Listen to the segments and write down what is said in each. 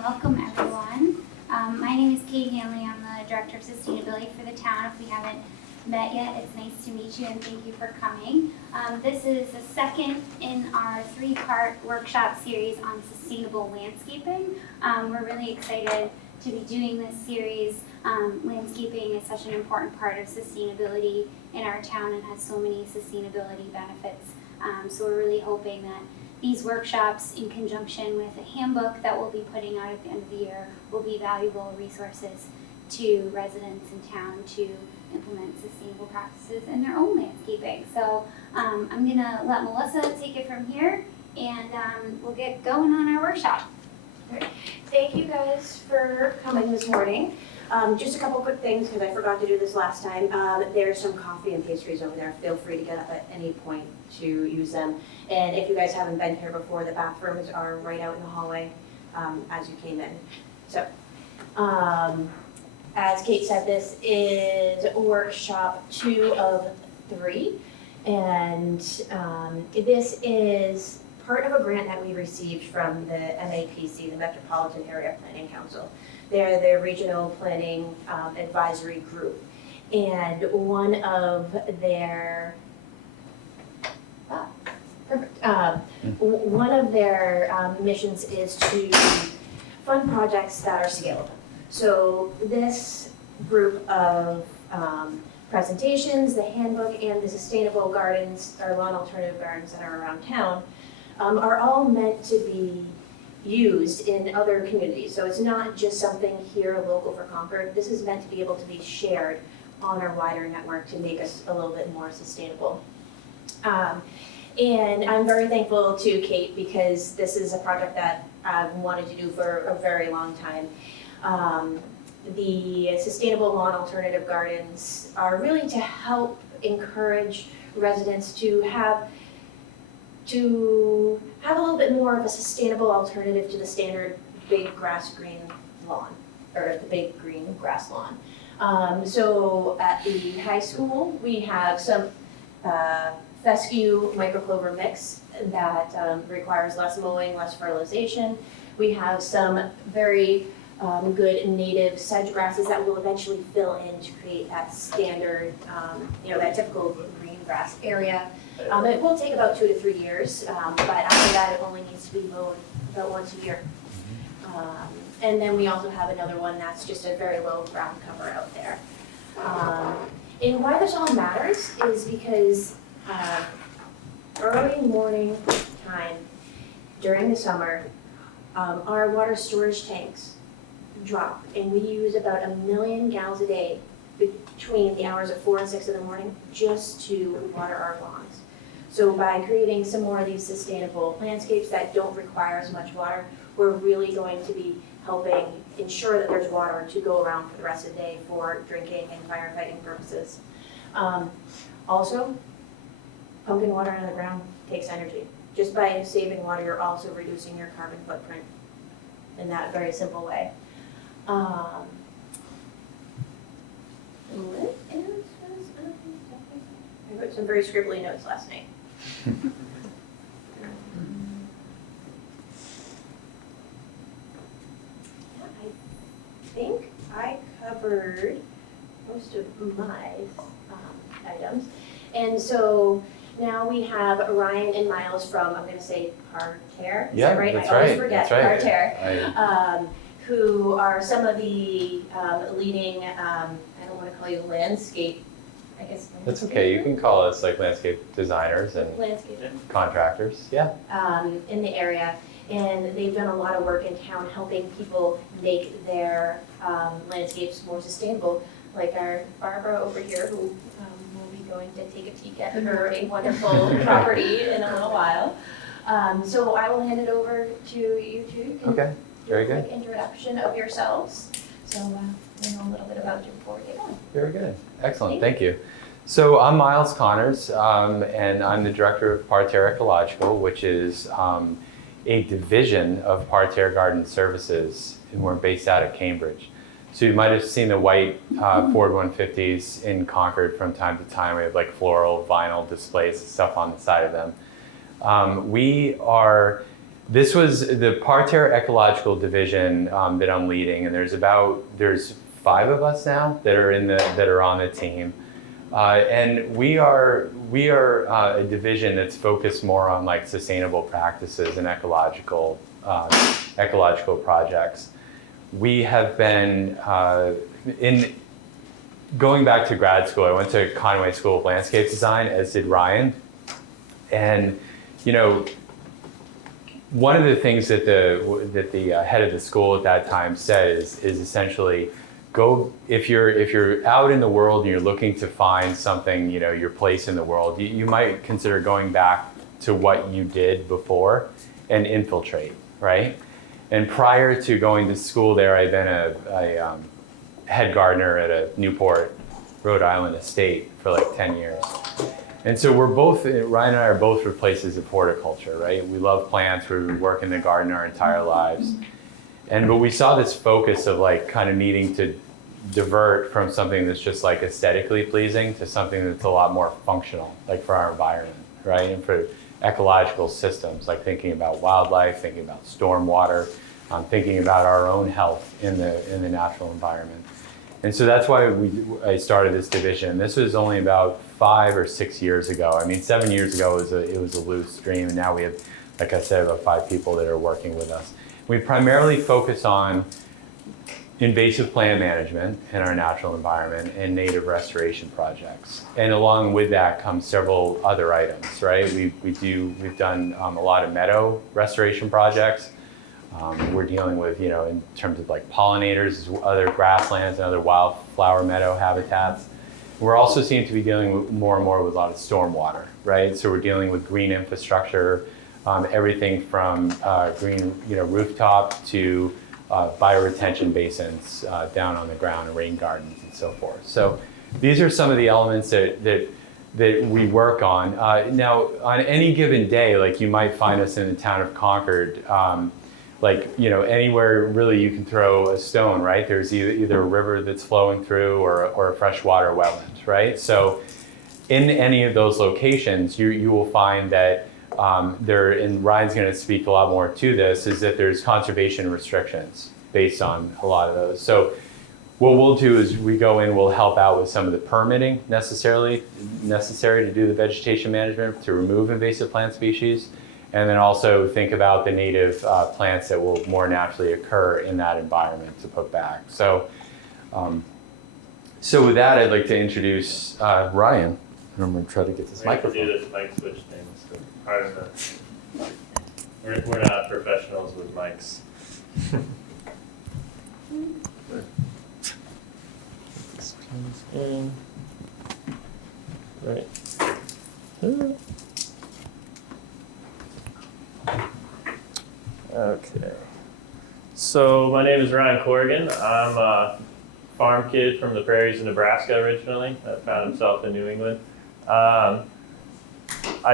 Welcome everyone. My name is Kate Hanley. I'm the Director of Sustainability for the town. If we haven't met yet, it's nice to meet you and thank you for coming. This is the second in our three-part workshop series on sustainable landscaping. We're really excited to be doing this series. Landscaping is such an important part of sustainability in our town and has so many sustainability benefits. So we're really hoping that these workshops, in conjunction with a handbook that we'll be putting out at the end of the year, will be valuable resources to residents in town to implement sustainable practices in their own landscaping. So I'm gonna let Melissa take it from here and we'll get going on our workshop. Great. Thank you guys for coming this morning. Just a couple quick things because I forgot to do this last time. There's some coffee and pastries over there. Feel free to get up at any point to use them. And if you guys haven't been here before, the bathrooms are right out in the hallway as you came in. So, as Kate said, this is workshop 2 of 3. And this is part of a grant that we received from the MAPC, the Metropolitan Area Planning Council. They're the regional planning advisory group. And one of their missions is to fund projects that are scalable. So this group of presentations, the handbook, and the sustainable gardens or lawn alternative gardens that are around town are all meant to be used in other communities. So it's not just something here local for Concord. This is meant to be able to be shared on our wider network to make us a little bit more sustainable. And I'm very thankful to Kate because this is a project that I've wanted to do for a very long time. The sustainable lawn alternative gardens are really to help encourage residents to have a little bit more of a sustainable alternative to the standard big grass green lawn, or the big green grass lawn. So at the high school, we have some fescue microclover mix that requires less mowing, less fertilization. We have some very good native sedge grasses that will eventually fill in to create that standard, that typical green grass area. It will take about 2 to 3 years, but after that it only needs to be mowed about once a year. And then we also have another one that's just a very low ground cover out there. And why this all matters is because early morning time during the summer, our water storage tanks drop, and we use about 1 million gallons a day between the hours of 4 and 6 in the morning just to water our lawns. So by creating some more of these sustainable landscapes that don't require as much water, we're really going to be helping ensure that there's water to go around for the rest of the day for drinking and firefighting purposes. Also, pumping water out of the ground takes energy. Just by saving water, you're also reducing your carbon footprint in that very simple way. I wrote some very scribbly notes last night. I think I covered most of my items. And so now we have Ryan and Miles from, I'm going to say Parterre. Is that right? That's I always right. forget That's Parterre. Who are some of the leading, I don't want to call you landscape, I guess. That's okay. You can call us like landscape designers and contractors. Yeah. In the area. And they've done a lot of work in town helping people make their landscapes more sustainable. Like our Barbara over here, who will be going to take a peek at her a wonderful property in a little while. So I will hand it over to you two. Okay. Very good. A quick introduction of yourselves. So we know a little bit about you before we get going. Very good. Excellent. Thank you. So I'm Miles Connors, and I'm the director of Parterre Ecological, which is a division of Parterre Garden Services, and we're based out of Cambridge. So you might have seen the white Ford 150s in Concord from time to time. We have like floral, vinyl displays and stuff on the side of them. We are This was the Parterre Ecological Division that I'm leading, and there's 5 of us now that are on the team, and we are a division that's focused more on like sustainable practices and ecological projects. We have been in going back to grad school. I went to Conway School of Landscape Design, as did Ryan, and one of the things that the head of the school at that time said is essentially, if you're out in the world and you're looking to find something, your place in the world, you might consider going back to what you did before and infiltrate, right? And prior to going to school there, I'd been a head gardener at a Newport, Rhode Island estate for like 10 years. And so Ryan and I are both for places of horticulture, right? We love plants, we work in the garden our entire lives. But we saw this focus of like kind of needing to divert from something that's just like aesthetically pleasing to something that's a lot more functional, like for our environment, right? And for ecological systems, like thinking about wildlife, thinking about stormwater, thinking about our own health in the natural environment. And so that's why I started this division. This was only about 5 or 6 years ago. I mean, 7 years ago it was a loose dream, and now we have, like I said, about 5 people that are working with us. We primarily focus on invasive plant management in our natural environment and native restoration projects. And along with that comes several other items, right? We've done a lot of meadow restoration projects. We're dealing with, in terms of like pollinators, other grasslands and other wildflower meadow habitats. We're also seem to be dealing more and more with a lot of stormwater, right? So we're dealing with green infrastructure, everything from green, rooftop to bioretention basins down on the ground, and rain gardens and so forth. So these are some of the elements that we work on. Now, on any given day, like you might find us in the town of Concord, anywhere really you can throw a stone, right? There's either a river that's flowing through or a freshwater wetland, right? So in any of those locations, you will find that and Ryan's going to speak a lot more to this, is that there's conservation restrictions based on a lot of those. So what we'll do is we go in, we'll help out with some of the permitting necessary to do the vegetation management to remove invasive plant species, and then also think about the native plants that will more naturally occur in that environment to put back. So, so with that, I'd like to introduce Ryan. I'm going to try to get this microphone. We have to do this mic switch thing. So part of we're not professionals with mics. This comes in. Right. Okay. So my name is Ryan Corrigan. I'm a farm kid from the prairies of Nebraska originally that found himself in New England. I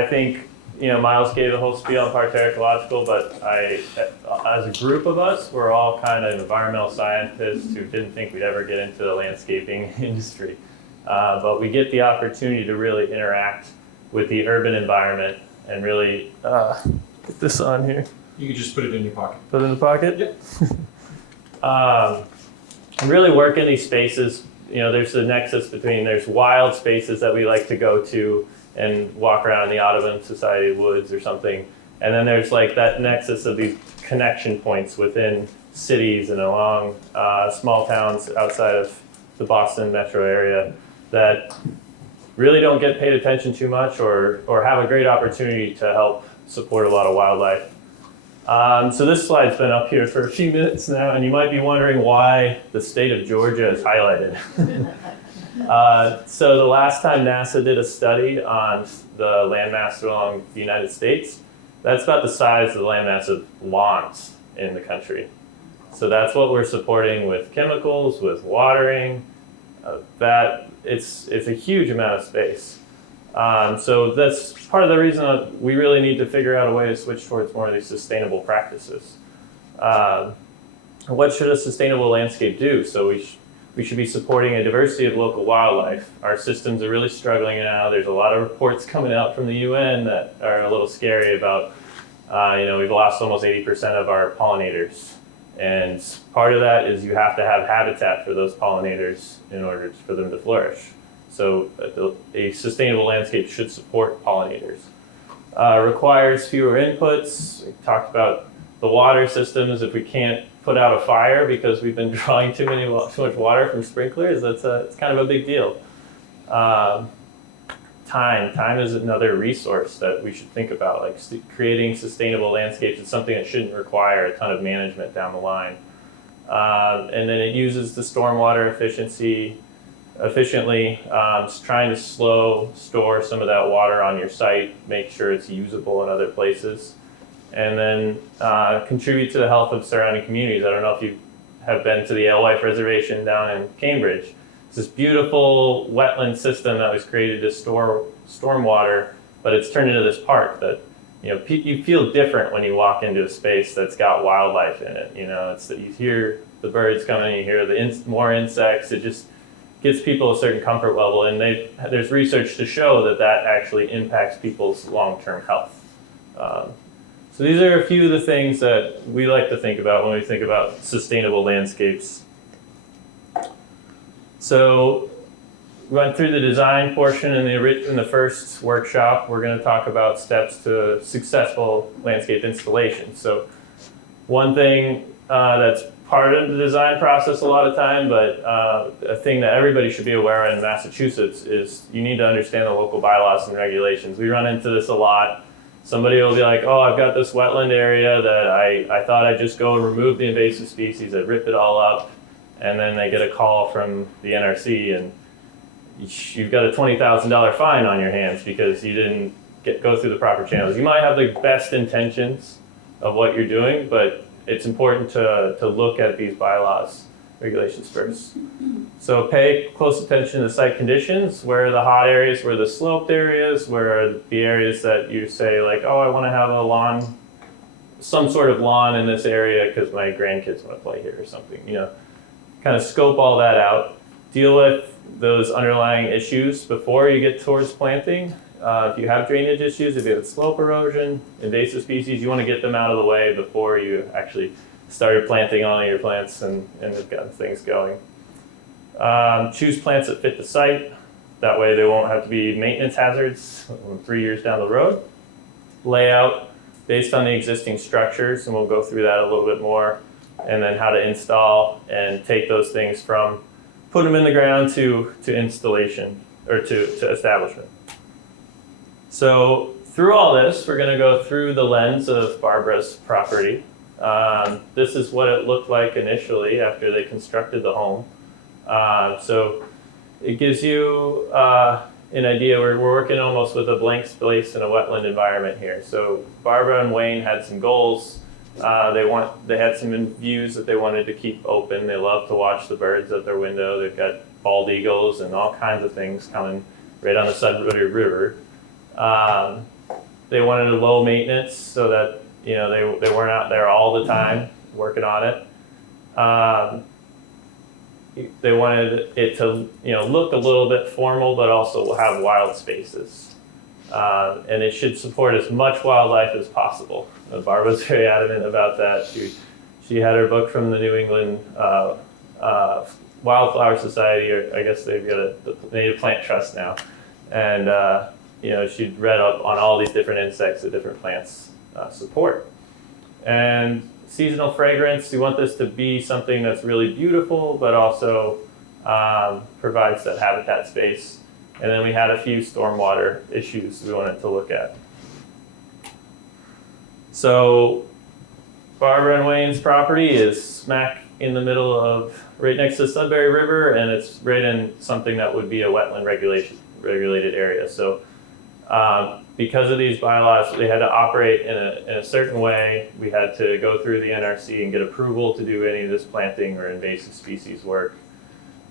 think, Miles gave a whole spiel on Parterre Ecological, but as a group of us, we're all kind of environmental scientists who didn't think we'd ever get into the landscaping industry. But we get the opportunity to really interact with the urban environment and really get this on here. You can just put it in your pocket. Put it in the pocket? Yep. Really work in these spaces. There's the nexus between, there's wild spaces that we like to go to and walk around in the Audubon Society woods or something. And then there's like that nexus of these connection points within cities and along small towns outside of the Boston metro area that really don't get paid attention too much or have a great opportunity to help support a lot of wildlife. So this slide's been up here for a few minutes now, and you might be wondering why the state of Georgia is highlighted. So the last time NASA did a study on the landmass along the United States, that's about the size of the landmass of lawns in the country. So that's what we're supporting with chemicals, with watering, it's a huge amount of space. So that's part of the reason that we really need to figure out a way to switch towards more of these sustainable practices. What should a sustainable landscape do? So we should be supporting a diversity of local wildlife. Our systems are really struggling now. There's a lot of reports coming out from the UN that are a little scary about We've lost almost 80% of our pollinators. And part of that is you have to have habitat for those pollinators in order for them to flourish. So a sustainable landscape should support pollinators. Requires fewer inputs. We talked about the water systems. If we can't put out a fire because we've been drawing too much water from sprinklers, it's kind of a big deal. Time is another resource that we should think about. Like creating sustainable landscapes is something that shouldn't require a ton of management down the line. And then it uses the stormwater efficiently, trying to store some of that water on your site, make sure it's usable in other places, and then contribute to the health of surrounding communities. I don't know if you have been to the Alewife Reservation down in Cambridge. It's this beautiful wetland system that was created to store stormwater, but it's turned into this park that, you feel different when you walk into a space that's got wildlife in it. It's that you hear the birds coming, you hear more insects. It just gives people a certain comfort level, and there's research to show that actually impacts people's long-term health. So these are a few of the things that we like to think about when we think about sustainable landscapes. So we went through the design portion in the first workshop. We're going to talk about steps to successful landscape installation. So one thing that's part of the design process a lot of time, but a thing that everybody should be aware of in Massachusetts is you need to understand the local bylaws and regulations. We run into this a lot. Somebody will be like, oh, I've got this wetland area that I thought I'd just go and remove the invasive species, I'd rip it all up, and then they get a call from the NRC and you've got a $20,000 fine on your hands because you didn't go through the proper channels. You might have the best intentions of what you're doing, but it's important to look at these bylaws, regulations first. So pay close attention to site conditions. Where are the hot areas? Where are the sloped areas? Where are the areas that you say like, oh, I want to have a lawn, some sort of lawn in this area because my grandkids want to play here or something. Kind of scope all that out. Deal with those underlying issues before you get towards planting. If you have drainage issues, if you have slope erosion, invasive species, you want to get them out of the way before you actually started planting all of your plants and have gotten things going. Choose plants that fit the site. That way they won't have to be maintenance hazards 3 years down the road. Layout based on the existing structures, and we'll go through that a little bit more, and then how to install and take those things from put them in the ground to installation or to establishment. So through all this, we're going to go through the lens of Barbara's property. This is what it looked like initially after they constructed the home. So it gives you an idea. We're working almost with a blank space in a wetland environment here. So Barbara and Wayne had some goals. They had some views that they wanted to keep open. They love to watch the birds at their window. They've got bald eagles and all kinds of things coming right on the Sudbury River. They wanted a low maintenance so that they weren't out there all the time working on it. They wanted it to look a little bit formal, but also have wild spaces, and it should support as much wildlife as possible. Barbara's very adamant about that. She had her book from the New England Wildflower Society, or I guess they've got the Native Plant Trust now, and she'd read up on all these different insects that different plants support. And seasonal fragrance, we want this to be something that's really beautiful, but also provides that habitat space. And then we had a few stormwater issues we wanted to look at. So Barbara and Wayne's property is smack in the middle of, right next to the Sudbury River, and it's right in something that would be a wetland regulated area. So because of these bylaws, they had to operate in a certain way. We had to go through the NRC and get approval to do any of this planting or invasive species work.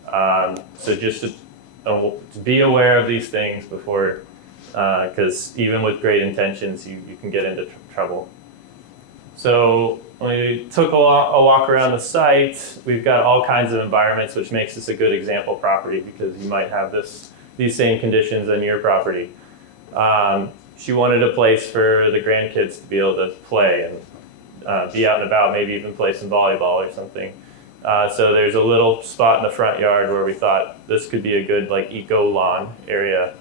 So just to be aware of these things before, because even with great intentions, you can get into trouble. So when we took a walk around the site, we've got all kinds of environments, which makes this a good example property because you might have these same conditions on your property. she wanted a place for the grandkids to be able to play and be out and about, maybe even play some volleyball or something. So there's a little spot in the front yard where we thought this could be a good like eco lawn area.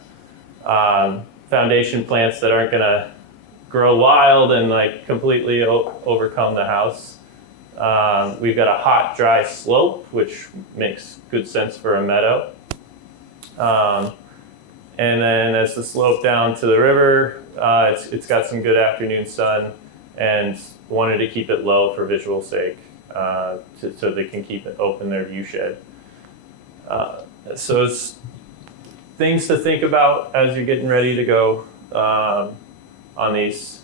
Foundation plants that aren't gonna grow wild and like completely overcome the house. We've got a hot, dry slope, which makes good sense for a meadow. And then as the slope down to the river, it's got some good afternoon sun, and wanted to keep it low for visual sake, so they can keep it open their view shed. So it's things to think about as you're getting ready to go on these.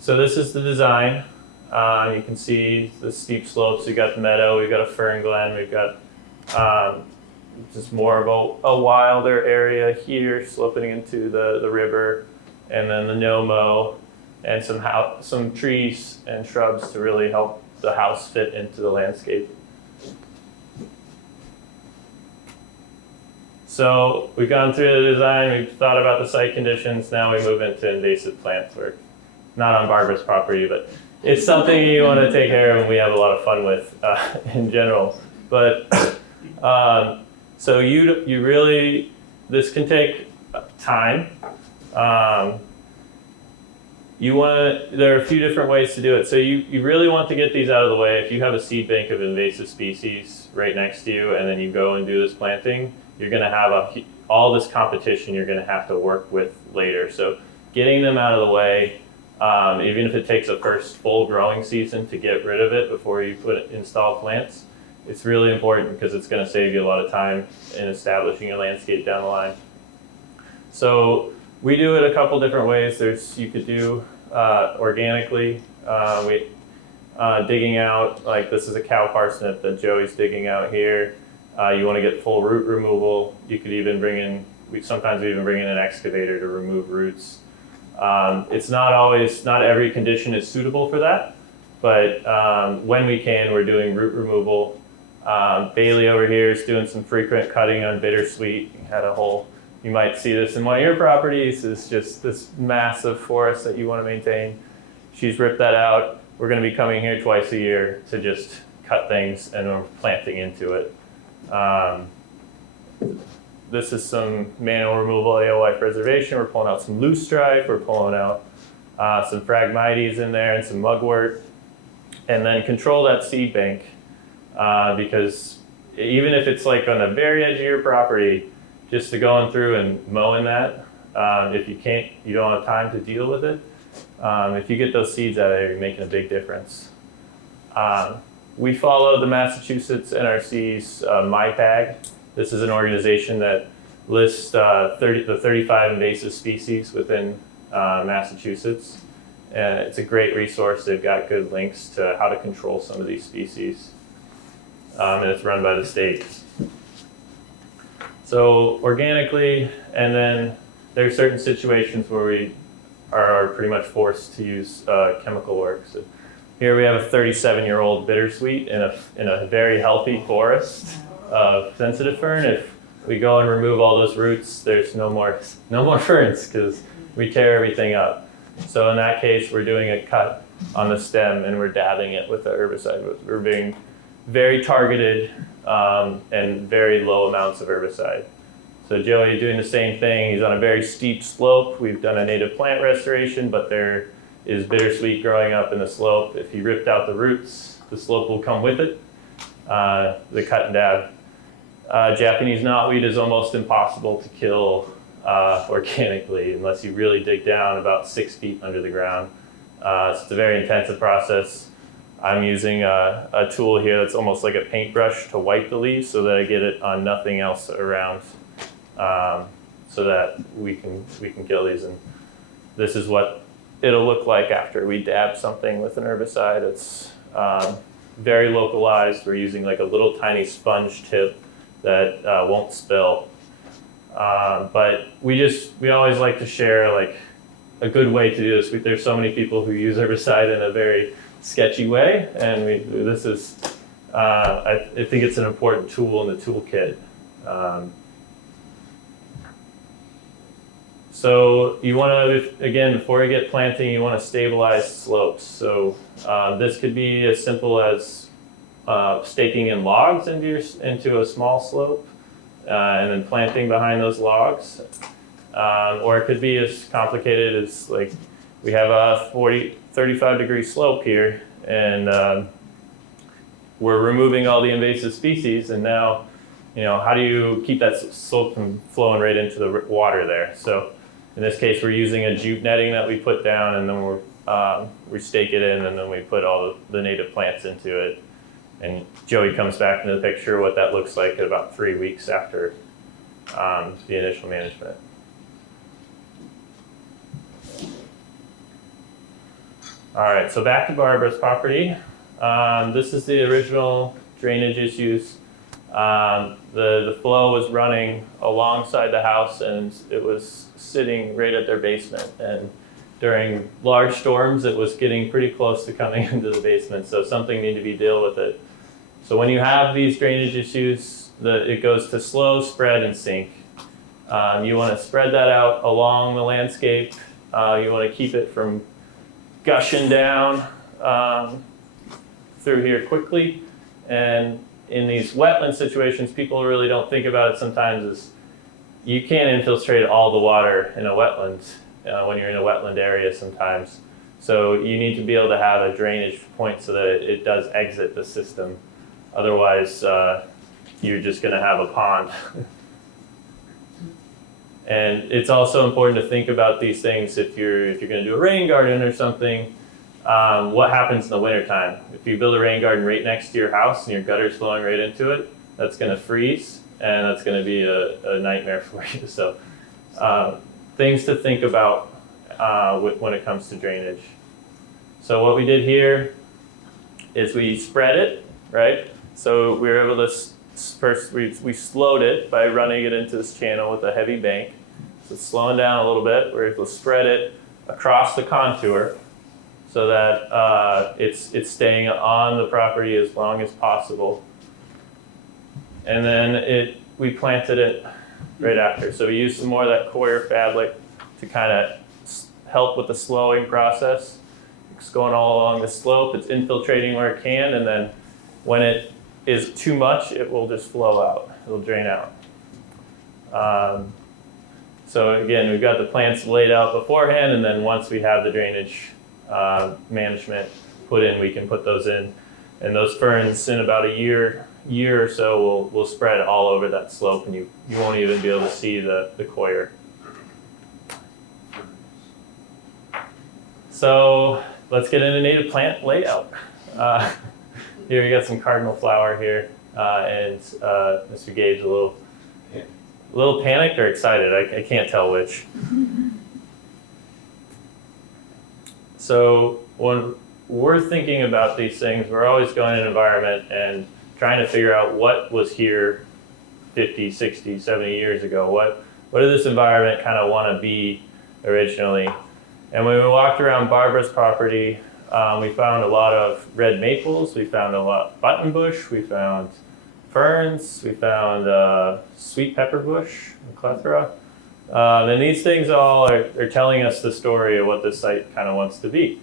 So this is the design. You can see the steep slopes. We've got the meadow, we've got a fern glen, we've got just more of a wilder area here sloping into the river, and then the Nommo, and some trees and shrubs to really help the house fit into the landscape. So we've gone through the design, we've thought about the site conditions, now we move into invasive plants work. Not on Barbara's property, but it's something you want to take care of and we have a lot of fun with in general. But so you really, this can take time. There are a few different ways to do it. So you really want to get these out of the way. If you have a seed bank of invasive species right next to you and then you go and do this planting, you're going to have all this competition you're going to have to work with later. So getting them out of the way, even if it takes a first full growing season to get rid of it before you install plants, it's really important because it's going to save you a lot of time in establishing your landscape down the line. So we do it a couple different ways. You could do organically. Digging out, like this is a cow parsnip that Joey's digging out here. You want to get full root removal. You could even sometimes we even bring in an excavator to remove roots. It's not every condition is suitable for that, but when we can, we're doing root removal. Bailey over here is doing some frequent cutting on bittersweet. You might see this in one of your properties. It's just this massive forest that you want to maintain. She's ripped that out. We're going to be coming here twice a year to just cut things, and we're planting into it. This is some manual removal AOI preservation. We're pulling out some loosestrife. We're pulling out some Phragmites in there and some mugwort. And then control that seed bank because even if it's like on the very edge of your property, just to going through and mowing that, if you don't have time to deal with it, if you get those seeds out of there, you're making a big difference. We follow the Massachusetts NRC's MyPag. This is an organization that lists the 35 invasive species within Massachusetts. And it's a great resource. They've got good links to how to control some of these species. And it's run by the state. So organically, and then there are certain situations where we are pretty much forced to use chemical work. So here we have a 37-year-old bittersweet in a very healthy forest of sensitive fern. If we go and remove all those roots, there's no more ferns because we tear everything up. So in that case, we're doing a cut on the stem and we're dabbing it with the herbicide. We're being very targeted and very low amounts of herbicide. So Joey is doing the same thing. He's on a very steep slope. We've done a native plant restoration, but there is bittersweet growing up in the slope. If you ripped out the roots, the slope will come with it. The cut and dab. Japanese knotweed is almost impossible to kill organically unless you really dig down about 6 feet under the ground. So it's a very intensive process. I'm using a tool here that's almost like a paintbrush to wipe the leaves so that I get it on nothing else around, so that we can kill these. And this is what it'll look like after we dab something with an herbicide. It's very localized. We're using like a little tiny sponge tip that won't spill. But we always like to share like a good way to do this. There's so many people who use herbicide in a very sketchy way, and I think it's an important tool in the toolkit. So you want to, again, before you get planting, you want to stabilize slopes. So this could be as simple as staking in logs into a small slope and then planting behind those logs. Or it could be as complicated as like we have a 35-degree slope here, and we're removing all the invasive species, and now, how do you keep that slope from flowing right into the water there? So in this case, we're using a jute netting that we put down, and then we stake it in, and then we put all the native plants into it. And Joey comes back into the picture what that looks like at about 3 weeks after the initial management. All right, so back to Barbara's property. This is the original drainage issues. The flow was running alongside the house, and it was sitting right at their basement. And during large storms, it was getting pretty close to coming into the basement, so something needed to be dealt with it. So when you have these drainage issues, it goes to slow, spread, and sink. You want to spread that out along the landscape. You want to keep it from gushing down through here quickly. And in these wetland situations, people really don't think about it sometimes, is you can't infiltrate all the water in a wetland when you're in a wetland area sometimes. So you need to be able to have a drainage point so that it does exit the system. Otherwise, you're just going to have a pond. And it's also important to think about these things if you're going to do a rain garden or something. What happens in the wintertime? If you build a rain garden right next to your house and your gutter's flowing right into it, that's going to freeze, and that's going to be a nightmare for you. So things to think about when it comes to drainage. So what we did here is we spread it, right? So we were able to first, we slowed it by running it into this channel with a heavy bank. So it's slowing down a little bit. We're able to spread it across the contour so that it's staying on the property as long as possible. And then we planted it right after. So we used some more of that coir fabric to kind of help with the slowing process. It's going all along the slope. It's infiltrating where it can, and then when it is too much, it will just flow out. It'll drain out. So again, we've got the plants laid out beforehand, and then once we have the drainage management put in, we can put those in. And those ferns, in about a year or so, will spread all over that slope, and you won't even be able to see the coir. So let's get into native plant layout. Here we got some cardinal flower here, and Mr. Gabe's a little panicked or excited. I can't tell which. So when we're thinking about these things, we're always going in an environment and trying to figure out what was here 50, 60, 70 years ago. What did this environment kind of want to be originally? And when we walked around Barbara's property, we found a lot of red maples, we found a lot of buttonbush, we found ferns, we found sweet pepper bush, a plethora. And these things all are telling us the story of what this site kind of wants to be.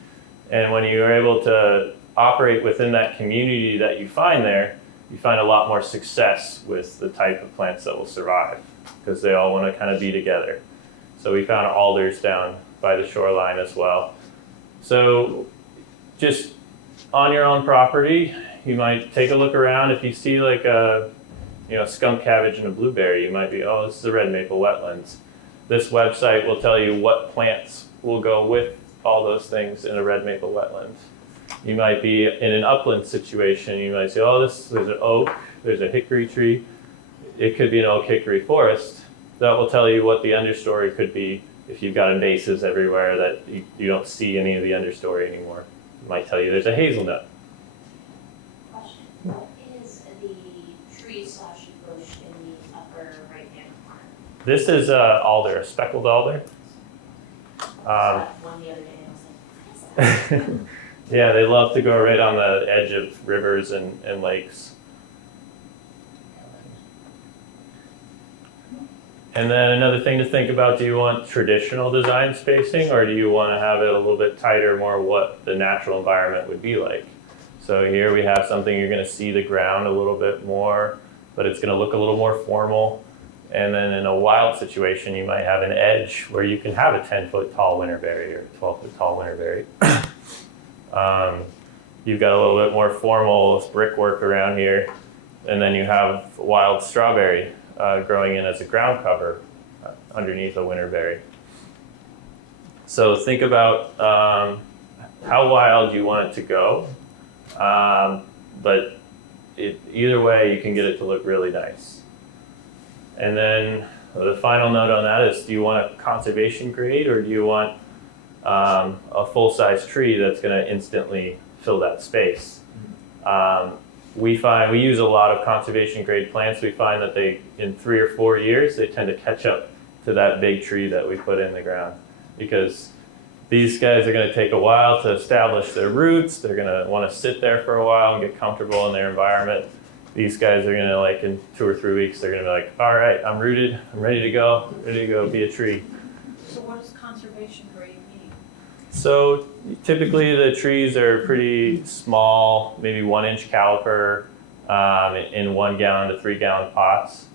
And when you are able to operate within that community that you find there, you find a lot more success with the type of plants that will survive, because they all want to kind of be together. So we found alders down by the shoreline as well. So just on your own property, you might take a look around. If you see like a skunk cabbage and a blueberry, you might be, oh, this is a red maple wetlands. This website will tell you what plants will go with all those things in a red maple wetland. You might be in an upland situation. You might say, oh, there's an oak, there's a hickory tree. It could be an oak hickory forest. That will tell you what the understory could be if you've got invasives everywhere that you don't see any of the understory anymore. It might tell you there's a hazelnut. Question, what is the tree / bush in the upper right-hand corner? This is alder, a speckled alder. One the other day, I was like, what is that? Yeah, they love to go right on the edge of rivers and lakes. And then another thing to think about, do you want traditional design spacing, or do you want to have it a little bit tighter, more what the natural environment would be like? So here we have something you're going to see the ground a little bit more, but it's going to look a little more formal. And then in a wild situation, you might have an edge where you can have a 10-foot tall winterberry or 12-foot tall winterberry. You've got a little bit more formal brickwork around here, and then you have wild strawberry growing in as a ground cover underneath a winterberry. So think about how wild you want it to go, but either way you can get it to look really nice. And then the final note on that is, do you want a conservation grade, or do you want a full-size tree that's going to instantly fill that space? We use a lot of conservation grade plants. We find that in 3 or 4 years, they tend to catch up to that big tree that we put in the ground, because these guys are going to take a while to establish their roots. They're going to want to sit there for a while and get comfortable in their environment. These guys are going to, like, in 2 or 3 weeks, they're going to be like, all right, I'm rooted, I'm ready to go be a tree. So what does conservation grade mean? So typically the trees are pretty small, maybe 1-inch caliper, in 1 gallon to 3 gallon pots.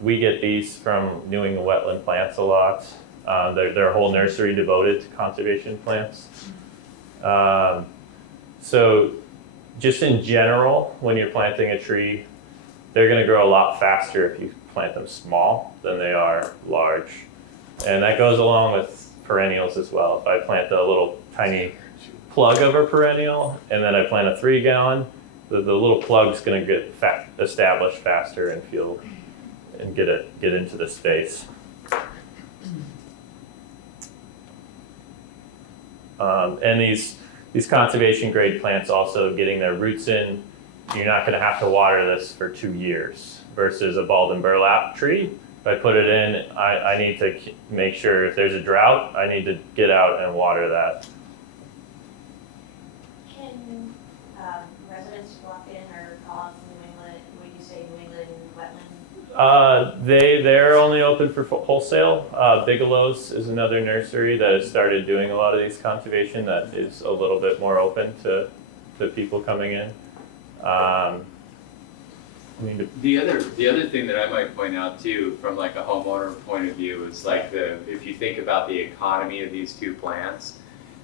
We get these from New England wetland plants a lot. They're a whole nursery devoted to conservation plants. So just in general, when you're planting a tree, they're going to grow a lot faster if you plant them small than they are large. And that goes along with perennials as well. If I plant a little tiny plug of a perennial and then I plant a 3 gallon, the little plug's going to get established faster and get into the space. And these conservation grade plants also getting their roots in, you're not going to have to water this for 2 years versus a bald and burlap tree. If I put it in, I need to make sure if there's a drought, I need to get out and water that. Can residents walk in or call out New England, would you say New England wetland? They're only open for wholesale. Bigelow's is another nursery that has started doing a lot of these conservation that is a little bit more open to people coming in. The other thing that I might point out too, from like a homeowner point of view, is like if you think about the economy of these two plants,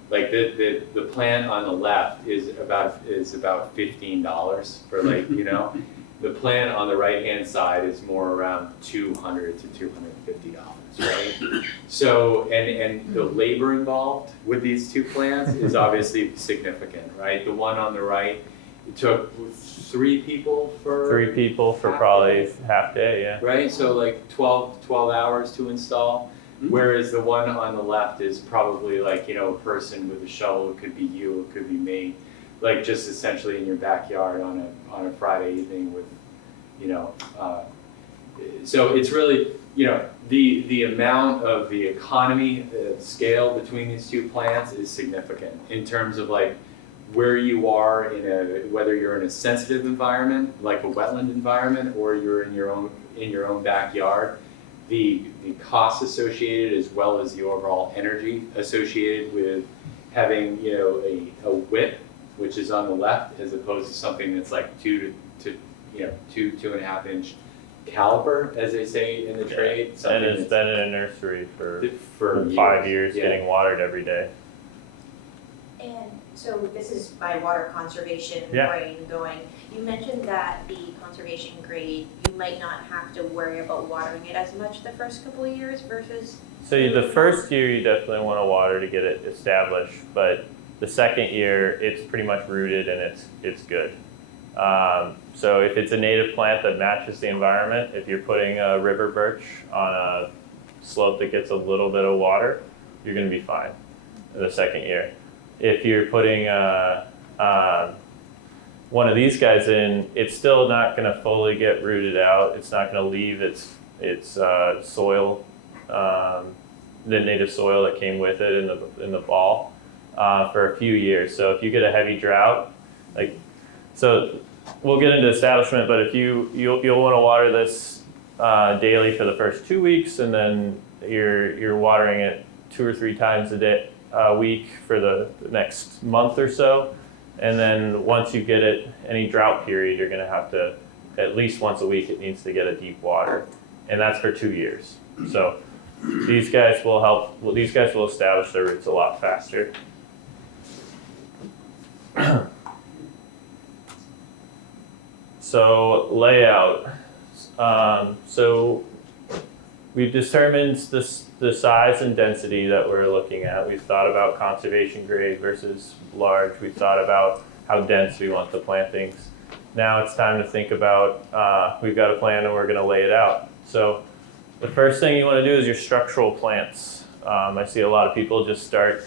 like the plant on the left is about $15 for, like, you know. The plant on the right-hand side is more around $200 to $250, right? So, and the labor involved with these two plants is obviously significant, right? The one on the right, it took 3 people for probably half day, yeah. right? So like 12 hours to install. Whereas the one on the left is probably, like, you know, a person with a shovel. It could be you, it could be me, like just essentially in your backyard on a Friday evening with, you know, so it's really, you know, the amount of the economy scale between these two plants is significant in terms of like where you are whether you're in a sensitive environment like a wetland environment or you're in your own backyard. The costs associated as well as the overall energy associated with having, you know, a width which is on the left as opposed to something that's like 2.5 inch caliper, as they say in the trade. And it's been in a nursery for years. 5 years, Yeah. getting watered every day. And so this is my water conservation Yeah. brain going. You mentioned that the conservation grade, you might not have to worry about watering it as much the first couple of years versus. So the first year you definitely want to water to get it established, but the second year it's pretty much rooted and it's good. So if it's a native plant that matches the environment, if you're putting a river birch on a slope that gets a little bit of water, you're going to be fine the second year. If you're putting one of these guys in, it's still not going to fully get rooted out. It's not going to leave its soil, the native soil that came with it in the ball for a few years. So if you get a heavy drought, so we'll get into establishment, but if you'll want to water this daily for the first 2 weeks, and then you're watering it 2 or 3 times a week for the next month or so. And then once you get it, any drought period, you're going to have to, at least once a week, it needs to get a deep water. And that's for 2 years. So these guys will help, well, these guys will establish their roots a lot faster. So layout. So we've determined the size and density that we're looking at. We've thought about conservation grade versus large. We've thought about how dense we want the plantings. Now it's time to think about, we've got a plan and we're gonna lay it out. So the first thing you wanna do is your structural plants. I see a lot of people just start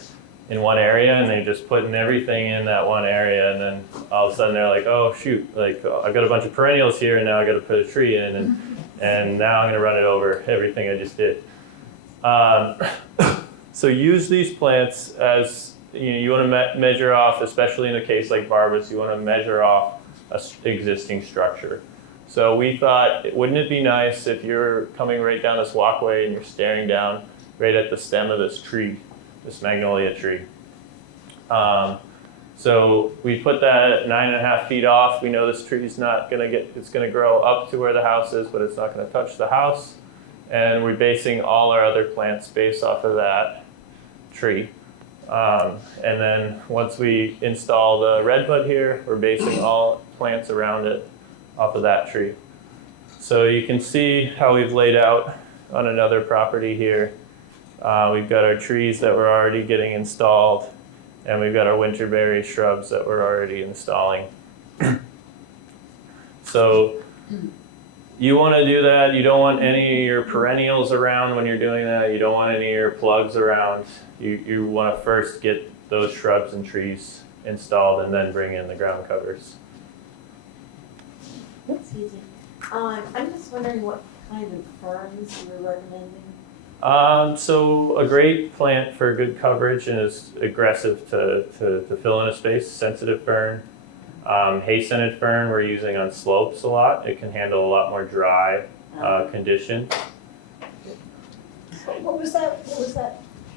in one area and they just put in everything in that one area, and then all of a sudden they're like, oh shoot, like I've got a bunch of perennials here and now I gotta put a tree in, and now I'm gonna run it over everything I just did. So use these plants as, you want to measure off, especially in a case like Barbara's, you want to measure off an existing structure. So we thought, wouldn't it be nice if you're coming right down this walkway and you're staring down right at the stem of this tree, this magnolia tree. So we put that at 9.5 feet off. We know this tree's not gonna it's gonna grow up to where the house is, but it's not gonna touch the house. And we're basing all our other plants based off of that tree. And then once we install the redbud here, we're basing all plants around it off of that tree. So you can see how we've laid out on another property here. We've got our trees that we're already getting installed, and we've got our winterberry shrubs that we're already installing. So you want to do that. You don't want any of your perennials around when you're doing that. You don't want any of your plugs around. You want to first get those shrubs and trees installed and then bring in the ground covers. That's easy. I'm just wondering what kind of ferns you're recommending. So a great plant for good coverage and is aggressive to fill in a space, sensitive fern. Hay-scented fern we're using on slopes a lot. It can handle a lot more dry condition. What was that,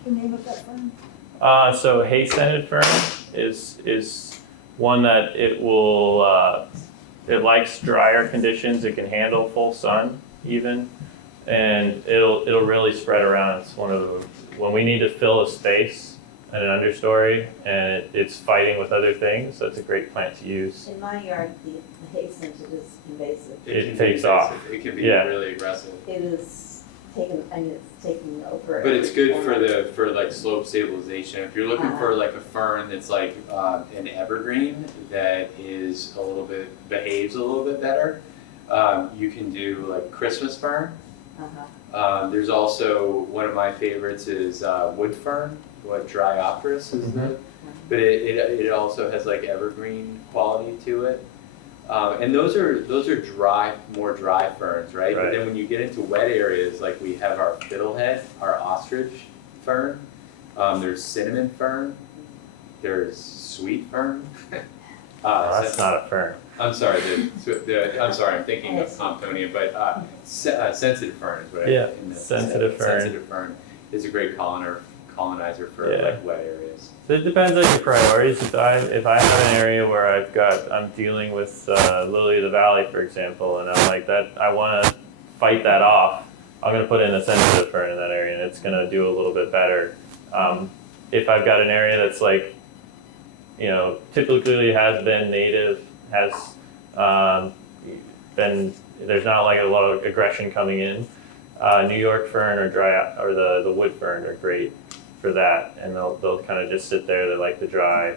the name of that fern? So hay-scented fern is one that it will, it likes drier conditions. It can handle full sun even, and it'll really spread around. It's one of the, when we need to fill a space in an understory and it's fighting with other things, that's a great plant to use. In my yard, the hay-scented is invasive. It takes off. It can be Yeah. really aggressive. It is it's taken over. But it's every good corner. for like slope stabilization. If you're looking for like a fern that's like an evergreen that is behaves a little bit better, you can do like Christmas fern. There's also, one of my favorites is wood fern, what Dryopteris is but it also has like evergreen quality to it. And those are more dry ferns, right? But then when you get into wet areas, like we have our fiddlehead, our ostrich fern, there's cinnamon fern, there's sweet fern. That's not a fern. I'm sorry, I'm thinking of Pomponium, but sensitive fern is what Sensitive fern. Sensitive fern is a great colonizer for like wet areas. So it depends on your priorities. If I have an area where I'm dealing with lily of the valley, for example, and I'm like that, I want to fight that off, I'm going to put in a sensitive fern in that area, and it's going to do a little bit better. If I've got an area that's like, typically has been native, has been, there's not like a lot of aggression coming in. New York fern or the wood fern are great for that, and they'll kind of just sit there. They like to dry,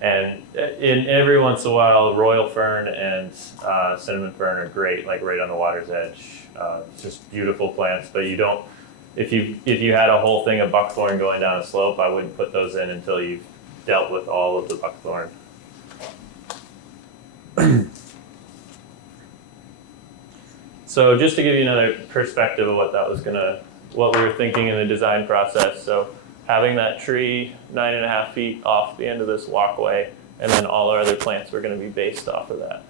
and in every once in a while, royal fern and cinnamon fern are great, like right on the water's edge. Just beautiful plants, but you don't. If you had a whole thing of buckthorn going down a slope, I wouldn't put those in until you've dealt with all of the buckthorn. So just to give you another perspective of what we were thinking in the design process. So having that tree 9.5 feet off the end of this walkway, and then all our other plants were going to be based off of that.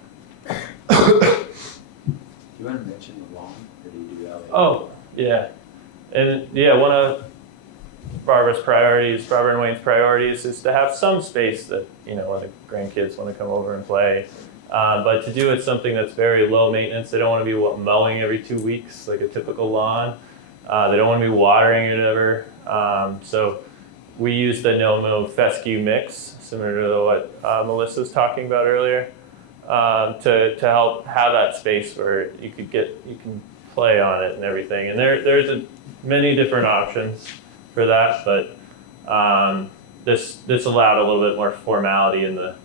Do you want to mention the lawn, or do you do that later? Oh, yeah. And yeah, one of Barbara and Wayne's priorities is to have some space that, when the grandkids want to come over and play. But to do it something that's very low maintenance. They don't want to be mowing every 2 weeks like a typical lawn. They don't want to be watering it ever. So we use the Nommo fescue mix, similar to what Melissa was talking about earlier, to help have that space where you can play on it and everything. And there's many different options for that, but this allowed a little bit more formality in the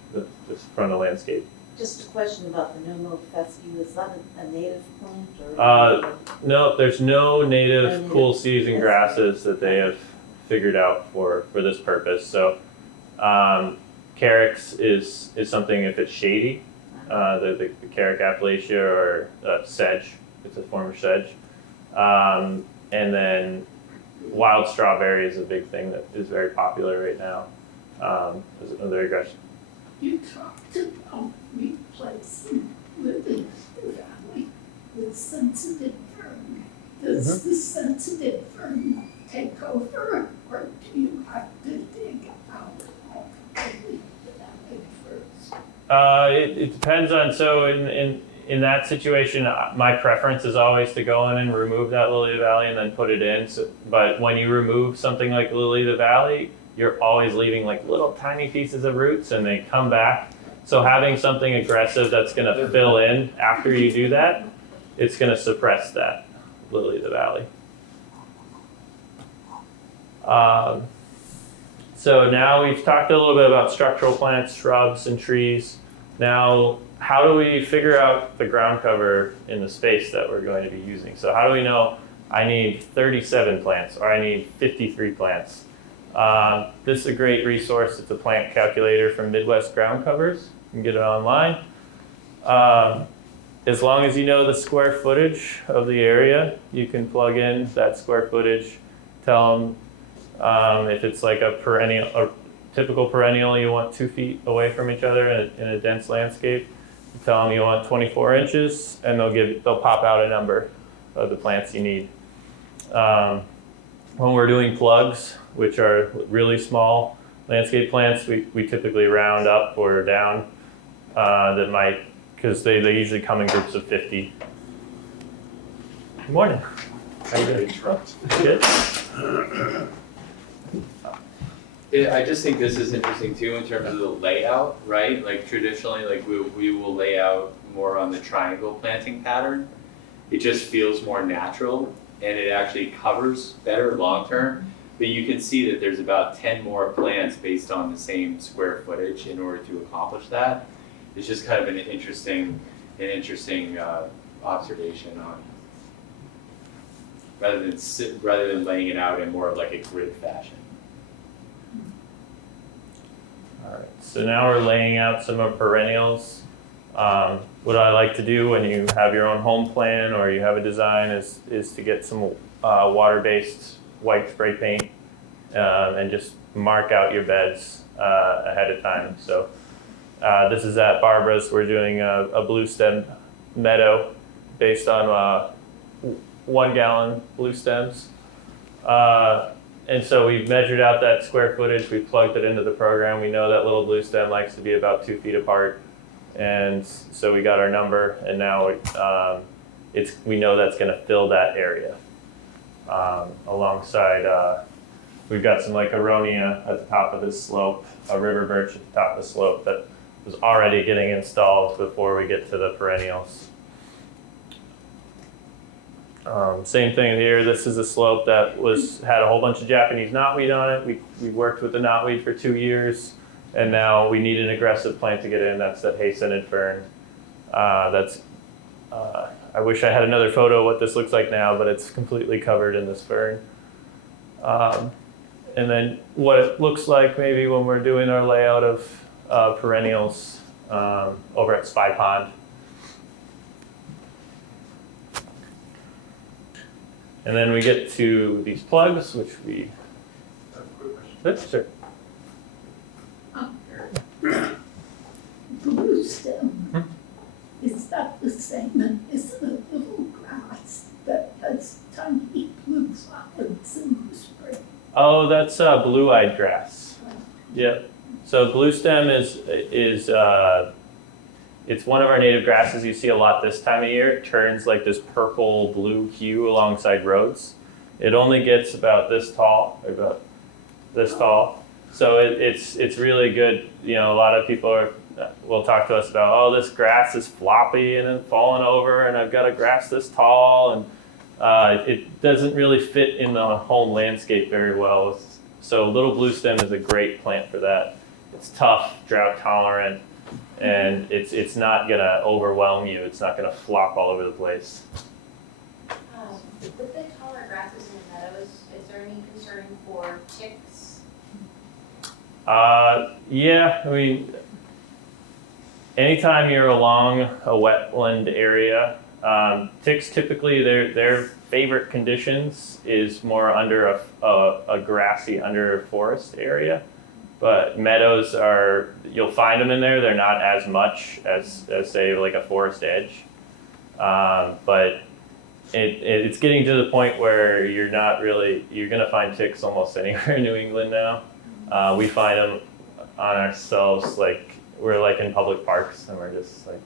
front of the landscape. Just a question about the Nommo fescue, is that a native plant or? No, there's no native cool season grasses that they have figured out for this purpose. So carex is something if it's shady, the Carrick Appalachia or sedge, it's a form of sedge. And then wild strawberry is a big thing that is very popular right now. Is another aggressive. You talked about replacing lilies valley with sensitive fern. Does the sensitive fern take over, or do you have to dig out all the lily valley first? It depends on, so in that situation, my preference is always to go in and remove that lily of the valley and then put it in. So, but when you remove something like lily of the valley, you're always leaving like little tiny pieces of roots and they come back. So having something aggressive that's going to fill in after you do that, it's going to suppress that lily of the valley. So now we've talked a little bit about structural plants, shrubs, and trees. Now, how do we figure out the ground cover in the space that we're going to be using? So how do we know I need 37 plants or I need 53 plants? This is a great resource. It's a plant calculator from Midwest Ground Covers. You can get it online. As long as you know the square footage of the area, you can plug in that square footage, tell them if it's like a typical perennial, you want 2 feet away from each other in a dense landscape. You tell them you want 24 inches, and they'll pop out a number of the plants you need. When we're doing plugs, which are really small landscape plants, we typically round up or down. Because they usually come in groups of 50. Good morning. How you doing? Good. I just think this is interesting too in terms of the layout, right? Like traditionally, like we will lay out more on the triangle planting pattern. It just feels more natural and it actually covers better long term. But you can see that there's about 10 more plants based on the same square footage in order to accomplish that. It's just kind of an interesting observation on rather than laying it out in more of like a grid fashion. All right, so now we're laying out some of perennials. What I like to do when you have your own home plan or you have a design is to get some water-based white spray paint and just mark out your beds ahead of time. So this is at Barbara's. We're doing a blue stem meadow based on 1 gallon blue stems. And so we've measured out that square footage. We plugged it into the program. We know that little blue stem likes to be about 2 feet apart. And so we got our number, and now we know that's going to fill that area. Alongside, we've got some like aronia at the top of this slope, a river birch at the top of the slope that was already getting installed before we get to the perennials. Same thing here. This is a slope that had a whole bunch of Japanese knotweed on it. We worked with the knotweed for 2 years, and now we need an aggressive plant to get in. That's that hay-scented fern. I wish I had another photo of what this looks like now, but it's completely covered in this fern. And then what it looks like maybe when we're doing our layout of perennials over at Spy Pond. And then we get to these plugs, which we. That's sure. Blue stem, is that the same as the Oh, that's blue-eyed grass. Yep. So blue stem is it's one of our native grasses you see a lot this time of year. It turns like this purple blue hue alongside roads. It only gets about this tall, or about this tall. So it's really good. You know, a lot of people will talk to us about, oh, this grass is floppy and then falling over, and I've got a grass this tall, and it doesn't really fit in the home landscape very well. So little blue stem is a great plant for that. It's tough, drought tolerant, and it's not gonna overwhelm you. It's not gonna flop all over the place. With the taller grasses in the meadows, is there any concern for ticks? Yeah, I mean, anytime you're along a wetland area, ticks typically their favorite conditions is more under a grassy under forest area. But meadows you'll find them in there. They're not as much as say like a forest edge. But it's getting to the point where you're gonna find ticks almost anywhere in New England now. We find them on ourselves, like we're like in public parks and we're just like,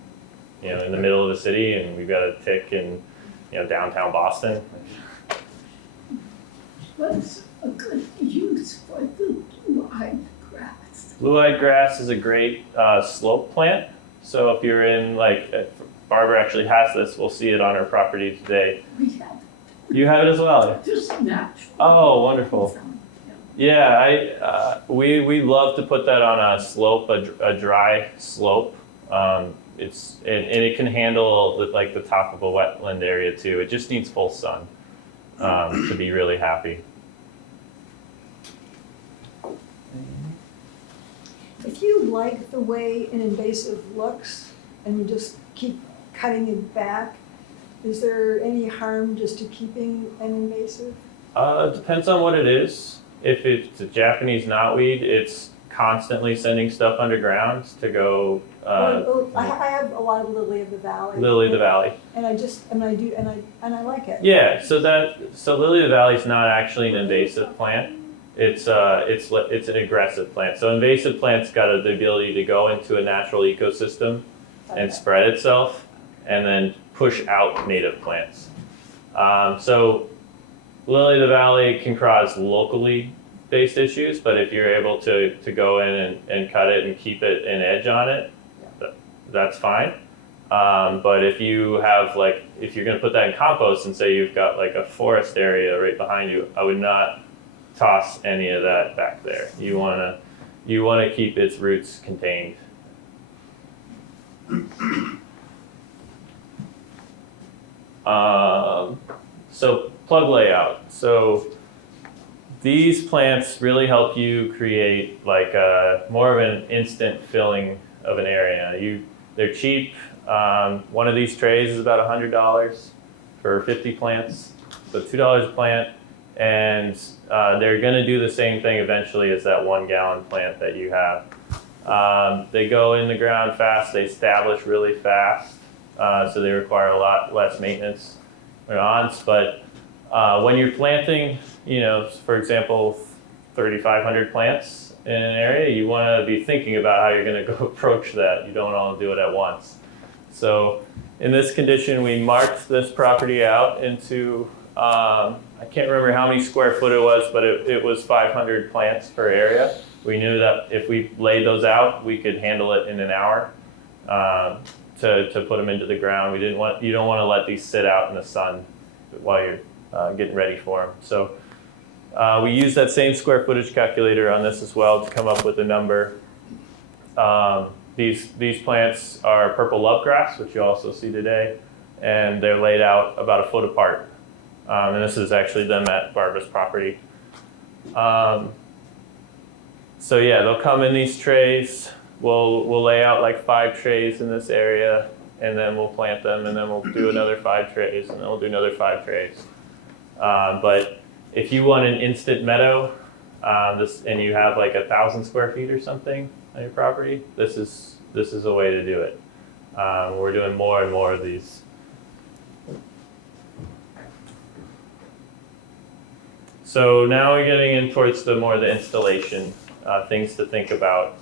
you know, in the middle of the city, and we've got a tick in, you know, downtown Boston. What's a good use for the blue-eyed grass? Blue-eyed grass is a great slope plant. So if you're in, like, Barbara actually has this, we'll see it on her property today. We have You have it as well? just natural. Oh, wonderful. Yeah, we love to put that on a slope, a dry slope. And it can handle like the top of a wetland area too. It just needs full sun to be really happy. If you like the way an invasive looks and you just keep cutting it back, is there any harm just to keeping an invasive? It depends on what it is. If it's a Japanese knotweed, it's constantly sending stuff underground to go. I have a lot of lily of the valley. Lily of the valley. And I like it. Yeah, so lily of the valley is not actually an invasive plant. It's an aggressive plant. So invasive plants got the ability to go into a natural ecosystem and spread itself, and then push out native plants. So lily of the valley can cause locally based issues, but if you're able to go in and cut it and keep it an edge on it, that's fine. But if you have if you're gonna put that in compost and say you've got like a forest area right behind you, I would not toss any of that back there. You wanna keep its roots contained. So plug layout. So these plants really help you create like more of an instant filling of an area. They're cheap. One of these trays is about $100 for 50 plants, so $2 a plant, and they're going to do the same thing eventually as that 1 gallon plant that you have. They go in the ground fast. They establish really fast, so they require a lot less maintenance on. But when you're planting, for example, 3,500 plants in an area, you want to be thinking about how you're going to go approach that. You don't want to do it at once. So in this condition, we marked this property out into, I can't remember how many square foot it was, but it was 500 plants per area. We knew that if we laid those out, we could handle it in an hour to put them into the ground. You don't want to let these sit out in the sun while you're getting ready for them. So we use that same square footage calculator on this as well to come up with a number. These plants are purple lovegrass, which you also see today, and they're laid out about a foot apart. And this is actually them at Barbara's property. So yeah, they'll come in these trays. We'll lay out like 5 trays in this area, and then we'll plant them, and then we'll do another 5 trays, and then we'll do another 5 trays. But if you want an instant meadow, and you have like 1,000 square feet or something on your property, this is a way to do it. We're doing more and more of these. So now we're getting in towards the installation, things to think about.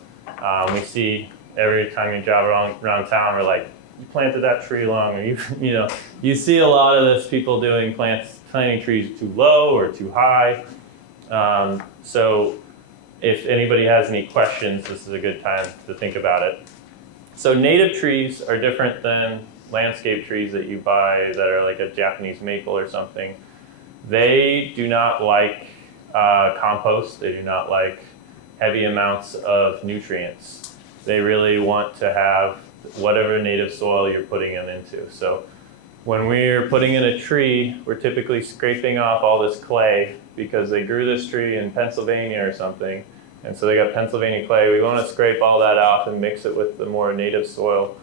We see every time you drive around town, we're like, you planted that tree long, or you see a lot of this people doing planting trees too low or too high. So if anybody has any questions, this is a good time to think about it. So native trees are different than landscape trees that you buy that are like a Japanese maple or something. They do not like compost. They do not like heavy amounts of nutrients. They really want to have whatever native soil you're putting them into. So when we're putting in a tree, we're typically scraping off all this clay because they grew this tree in Pennsylvania or something. And so they got Pennsylvania clay. We want to scrape all that off and mix it with the more native soil.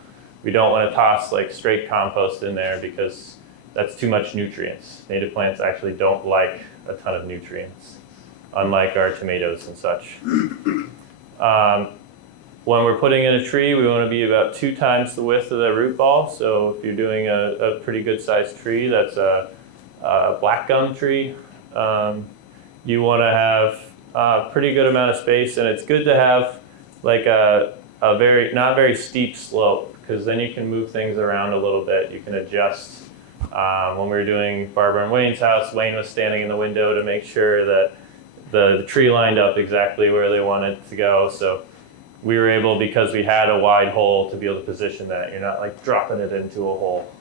We don't want to toss like straight compost in there because that's too much nutrients. Native plants actually don't like a ton of nutrients, unlike our tomatoes and such. When we're putting in a tree, we want to be about 2 times the width of the root ball. So if you're doing a pretty good sized tree, that's a black gum tree, you want to have a pretty good amount of space, and it's good to have like a not very steep slope, because then you can move things around a little bit. You can adjust. When we were doing Barbara and Wayne's house, Wayne was standing in the window to make sure that the tree lined up exactly where they wanted it to go. So we were able, because we had a wide hole, to be able to position that. You're not like dropping it into a hole.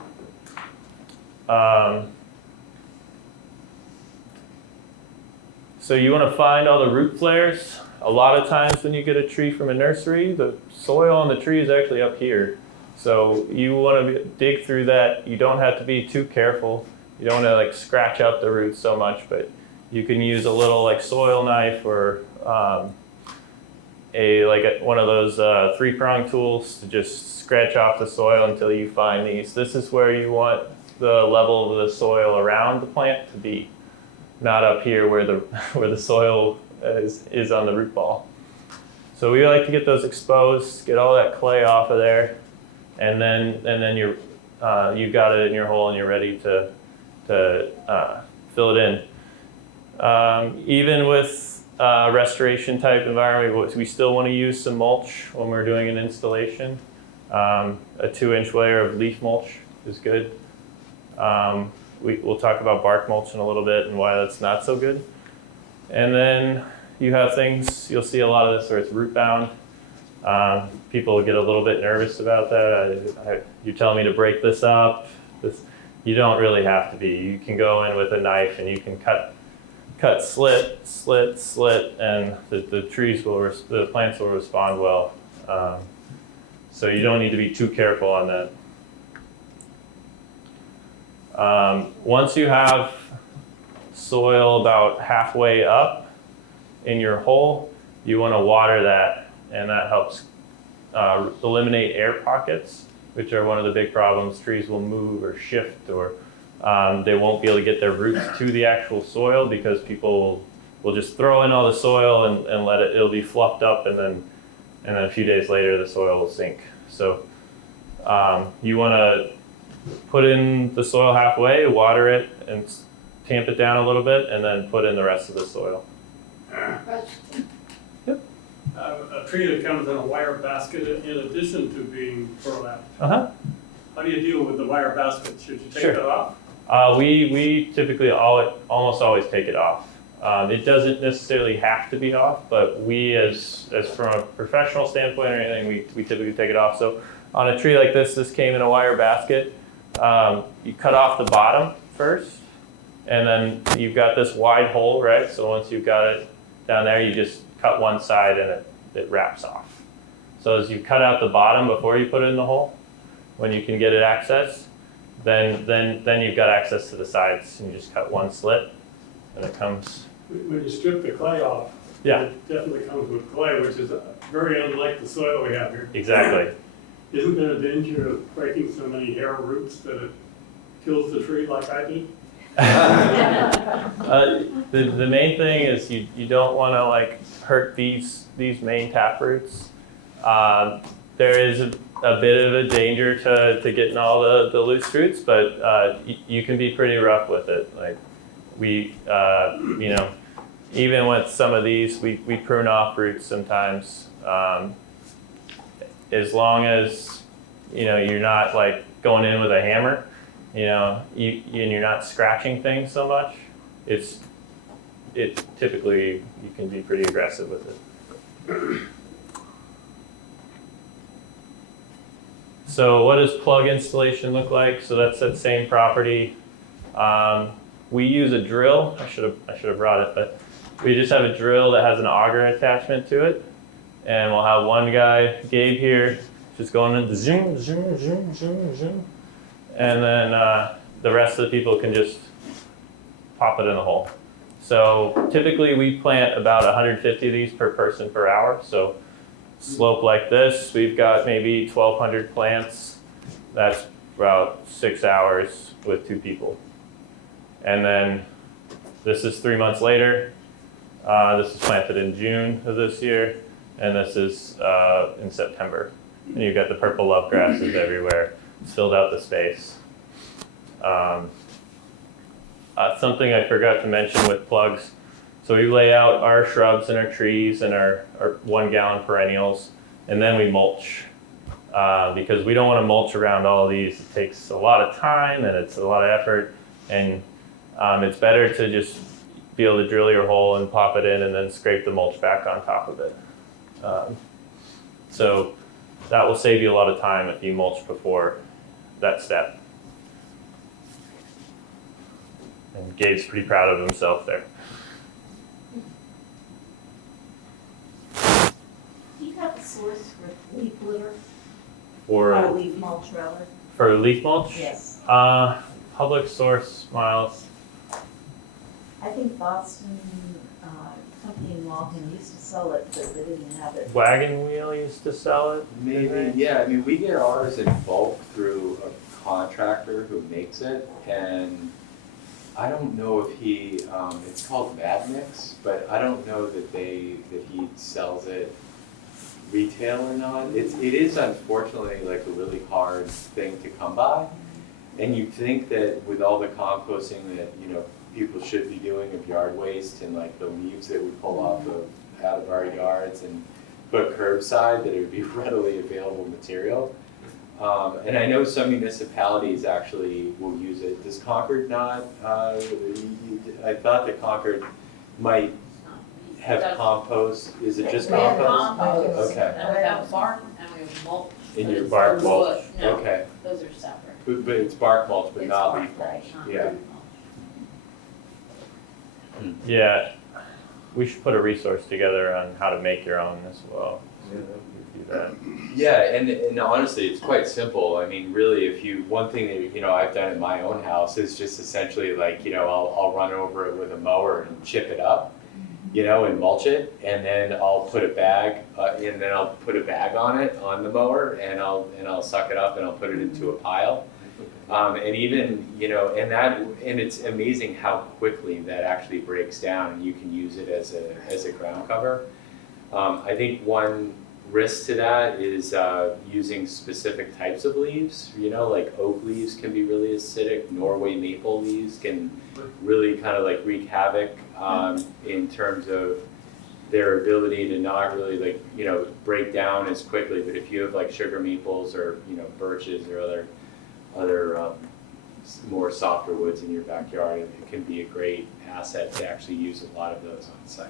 So you want to find all the root flares. A lot of times when you get a tree from a nursery, the soil on the tree is actually up here. So you want to dig through that. You don't have to be too careful. You don't want to like scratch up the roots so much, but you can use a little like soil knife or one of those 3-prong tools to just scratch off the soil until you find these. This is where you want the level of the soil around the plant to be, not up here where the soil is on the root ball. So we like to get those exposed, get all that clay off of there, and then you've got it in your hole and you're ready to fill it in. Even with restoration type environment, we still want to use some mulch when we're doing an installation. A 2-inch layer of leaf mulch is good. We'll talk about bark mulch in a little bit and why that's not so good. And then you have things, you'll see a lot of this where it's root bound. People get a little bit nervous about that. You tell me to break this up. You don't really have to be. You can go in with a knife and you can cut slit, and the plants will respond well. So you don't need to be too careful on that. Once you have soil about halfway up in your hole, you want to water that, and that helps eliminate air pockets, which are one of the big problems. Trees will move or shift, or they won't be able to get their roots to the actual soil because people will just throw in all the soil and it'll be fluffed up, and then a few days later the soil will sink. So you want to put in the soil halfway, water it, and tamp it down a little bit, and then put in the rest of the soil. A tree that comes in a wire basket in addition to being burlapped. Uh-huh. How do you deal with the wire basket? Should you take Sure. that off? We typically almost always take it off. It doesn't necessarily have to be off, but we as from a professional standpoint or anything, we typically take it off. So on a tree like this came in a wire basket. You cut off the bottom first, and then you've got this wide hole, right? So once you've got it down there, you just cut one side and it wraps off. So as you cut out the bottom before you put it in the hole, when you can get it access, then you've got access to the sides, and you just cut one slit, and it comes. When you strip the clay off, Yeah. it definitely comes with clay, which is very unlike the soil we have here. Exactly. Isn't there a danger of breaking so many hair roots that it kills the tree like I did? The main thing is you don't want to like hurt these main tap roots. There is a bit of a danger to getting all the loose roots, but you can be pretty rough with it. Like we, even with some of these, we prune off roots sometimes. As long as, you're not like going in with a hammer, and you're not scratching things so much, it typically, you can be pretty aggressive with it. So what does plug installation look like? So that's that same property. We use a drill. I should have brought it, but we just have a drill that has an auger attachment to it. And we'll have one guy, Gabe here, just going in, zoom, zoom, zoom, zoom, zoom. And then the rest of the people can just pop it in the hole. So typically we plant about 150 of these per person per hour. So slope like this, we've got maybe 1,200 plants. That's about 6 hours with 2 people. And then this is 3 months later. This is planted in June of this year, and this is in September. And you've got the purple love grasses everywhere. It's filled out the space. Something I forgot to mention with plugs. So we lay out our shrubs and our trees and our 1 gallon perennials, and then we mulch. Because we don't want to mulch around all of these. It takes a lot of time and it's a lot of effort. And it's better to just be able to drill your hole and pop it in and then scrape the mulch back on top of it. So that will save you a lot of time if you mulch before that step. And Gabe's pretty proud of himself there. Do you have a source for leaf litter? Or Or leaf mulch rather? for leaf mulch? Yes. Public source, Miles. I think Boston, company in Walton used to sell it, but they didn't have it. Wagon Wheel used to sell it. Maybe, yeah, I mean, we get ours in bulk through a contractor who makes it, and I don't know if he, it's called Mad Mix, but I don't know that he sells it retail or not. It is unfortunately like a really hard thing to come by. And you'd think that with all the composting that, people should be doing of yard waste and like the leaves that we pull out of our yards and put curbside, that it would be readily available material. And I know some municipalities actually will use it. Does Concord not? I thought that Concord might have compost. Is it just We have compost? compost. Okay. And we have bark and we have mulch. In your It's bark for mulch? wood. No, Okay. those are separate. But it's bark mulch, but It's not bark leaf mulch. mulch, Yeah. not Yeah, we should put a resource together on how to make your own as well. So we could do that. Yeah, and honestly, it's quite simple. I mean, really, one thing that, I've done in my own house is just essentially like, I'll run over it with a mower and chip it up, and mulch it, and then I'll put a bag, on it, on the mower, and I'll suck it up and I'll put it into a pile. And even, and it's amazing how quickly that actually breaks down and you can use it as a ground cover. I think one risk to that is using specific types of leaves, like oak leaves can be really acidic, Norway maple leaves can really kind of like wreak havoc in terms of their ability to not really break down as quickly. But if you have like sugar maples or, birches or other more softer woods in your backyard, it can be a great asset to actually use a lot of those on site.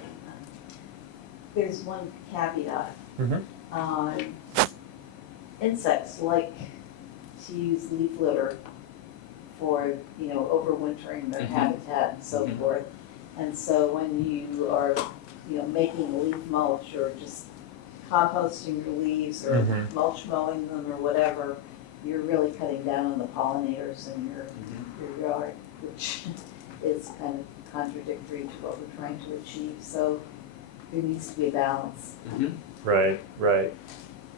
There's one caveat. Mhm. Insects like to use leaf litter for, overwintering their Mhm. habitat and so Mhm. forth. And so when you are, making leaf mulch or just composting your leaves or Mhm. mulch mowing them or whatever, you're really cutting down on the pollinators in your yard, which is kind of contradictory to what we're trying to achieve. So there needs to be a balance. Right.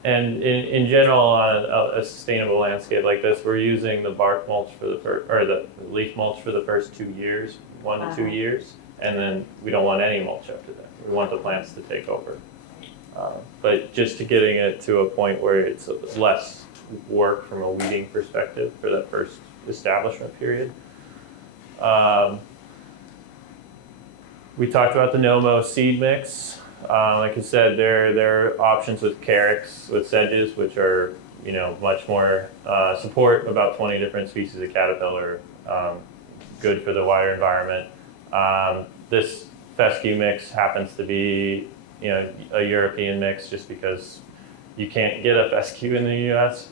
And in general, on a sustainable landscape like this, we're using the bark mulch for the leaf mulch for the first 2 years, 1 to 2 years, and then we don't want any mulch after that. We want the plants to take over. But just to getting it to a point where it's less work from a weeding perspective for that first establishment period. We talked about the Nommo Seed mix. Like I said, there are options with carex, with sedges, which are, much more support about 20 different species of caterpillar, good for the wider environment. This fescue mix happens to be, a European mix just because you can't get a fescue in the U.S.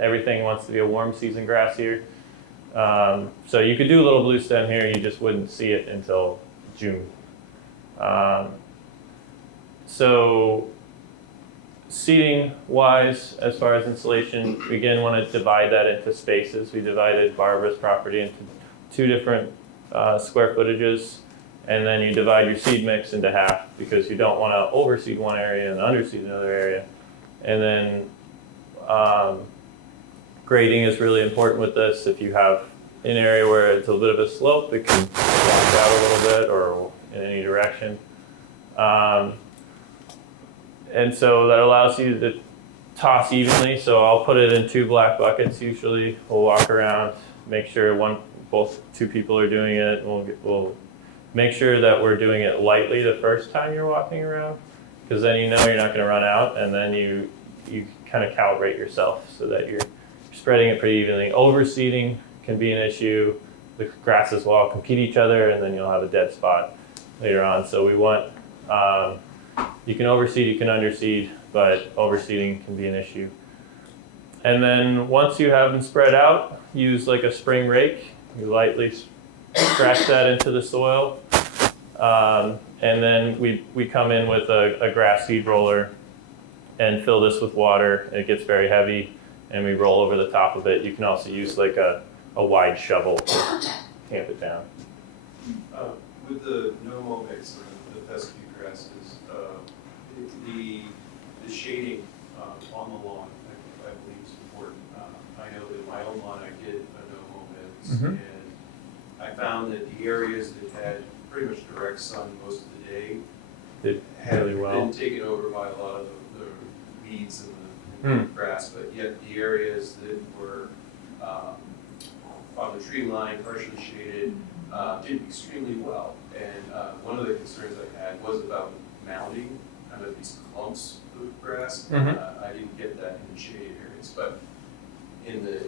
Everything wants to be a warm season grass here. So you could do a little blue stem here, you just wouldn't see it until June. So seeding wise, as far as insulation, we again want to divide that into spaces. We divided Barbara's property into 2 different square footages, and then you divide your seed mix into half because you don't want to overseed one area and underseed another area. And then grading is really important with this. If you have an area where it's a bit of a slope, it can block out a little bit or in any direction. And so that allows you to toss evenly. So I'll put it in 2 black buckets usually. We'll walk around, make sure both 2 people are doing it. We'll make sure that we're doing it lightly the first time you're walking around, because then you're not going to run out, and then you kind of calibrate yourself so that you're spreading it pretty evenly. Overseeding can be an issue. The grasses will all compete each other, and then you'll have a dead spot later on. So we want, you can overseed, you can underseed, but overseeding can be an issue. And then once you have them spread out, use like a spring rake. You lightly scratch that into the soil. And then we come in with a grass seed roller and fill this with water. It gets very heavy, and we roll over the top of it. You can also use like a wide shovel to tamp it down. With the Nommo mix and the fescue grasses, the shading on the lawn, I believe is important. I know that my own lawn, I did a Nommo mix, and I found that the areas that had pretty much direct sun most of the day Did had really well. been taken over by a lot of the weeds and the grass, but yet the areas that were on the tree line, partially shaded, did extremely well. And one of the concerns I had was about mounding, kind of these clumps of grass. I didn't get that in the shaded areas, but in the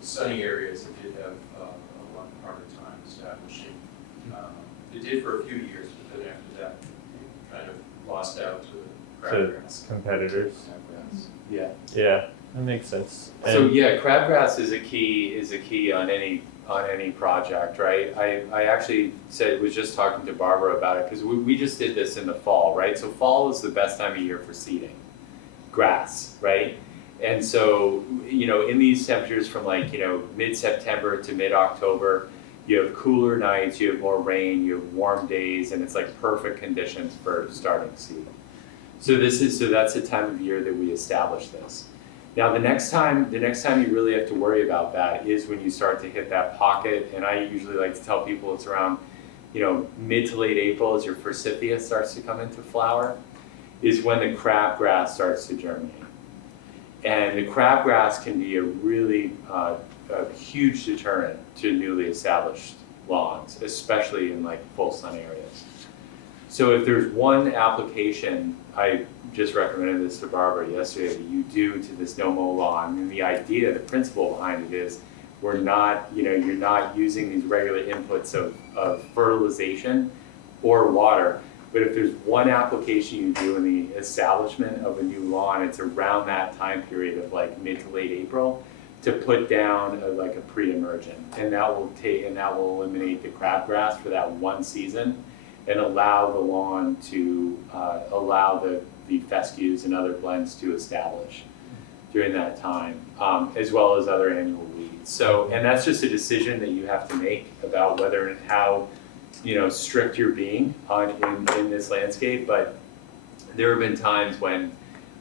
sunny areas, it did have a lot harder time establishing. It did for a few years, but then after that, it kind of lost out to the crabgrass. Competitors. Yeah. Yeah, that makes sense. So yeah, crabgrass is a key on any project, right? I actually was just talking to Barbara about it because we just did this in the fall, right? So fall is the best time of year for seeding grass, right? And so, in these temperatures from mid-September to mid-October, you have cooler nights, you have more rain, you have warm days, and it's like perfect conditions for starting seed. So that's the time of year that we establish this. Now the next time you really have to worry about that is when you start to hit that pocket, and I usually like to tell people it's around, mid to late April as your forsythia starts to come into flower, is when the crabgrass starts to germinate. And the crabgrass can be a really a huge deterrent to newly established lawns, especially in full sun areas. So if there's one application, I just recommended this to Barbara yesterday, that you do to this Nommo lawn, and the idea, the principle behind it is you're not using these regular inputs of fertilization or water. But if there's one application you do in the establishment of a new lawn, it's around that time period of mid to late April to put down a pre-emergent, and that will eliminate the crabgrass for that one season and allow the lawn to allow the fescues and other blends to establish during that time, as well as other annual weeds. So, and that's just a decision that you have to make about whether and how strict you're being in this landscape. But there have been times when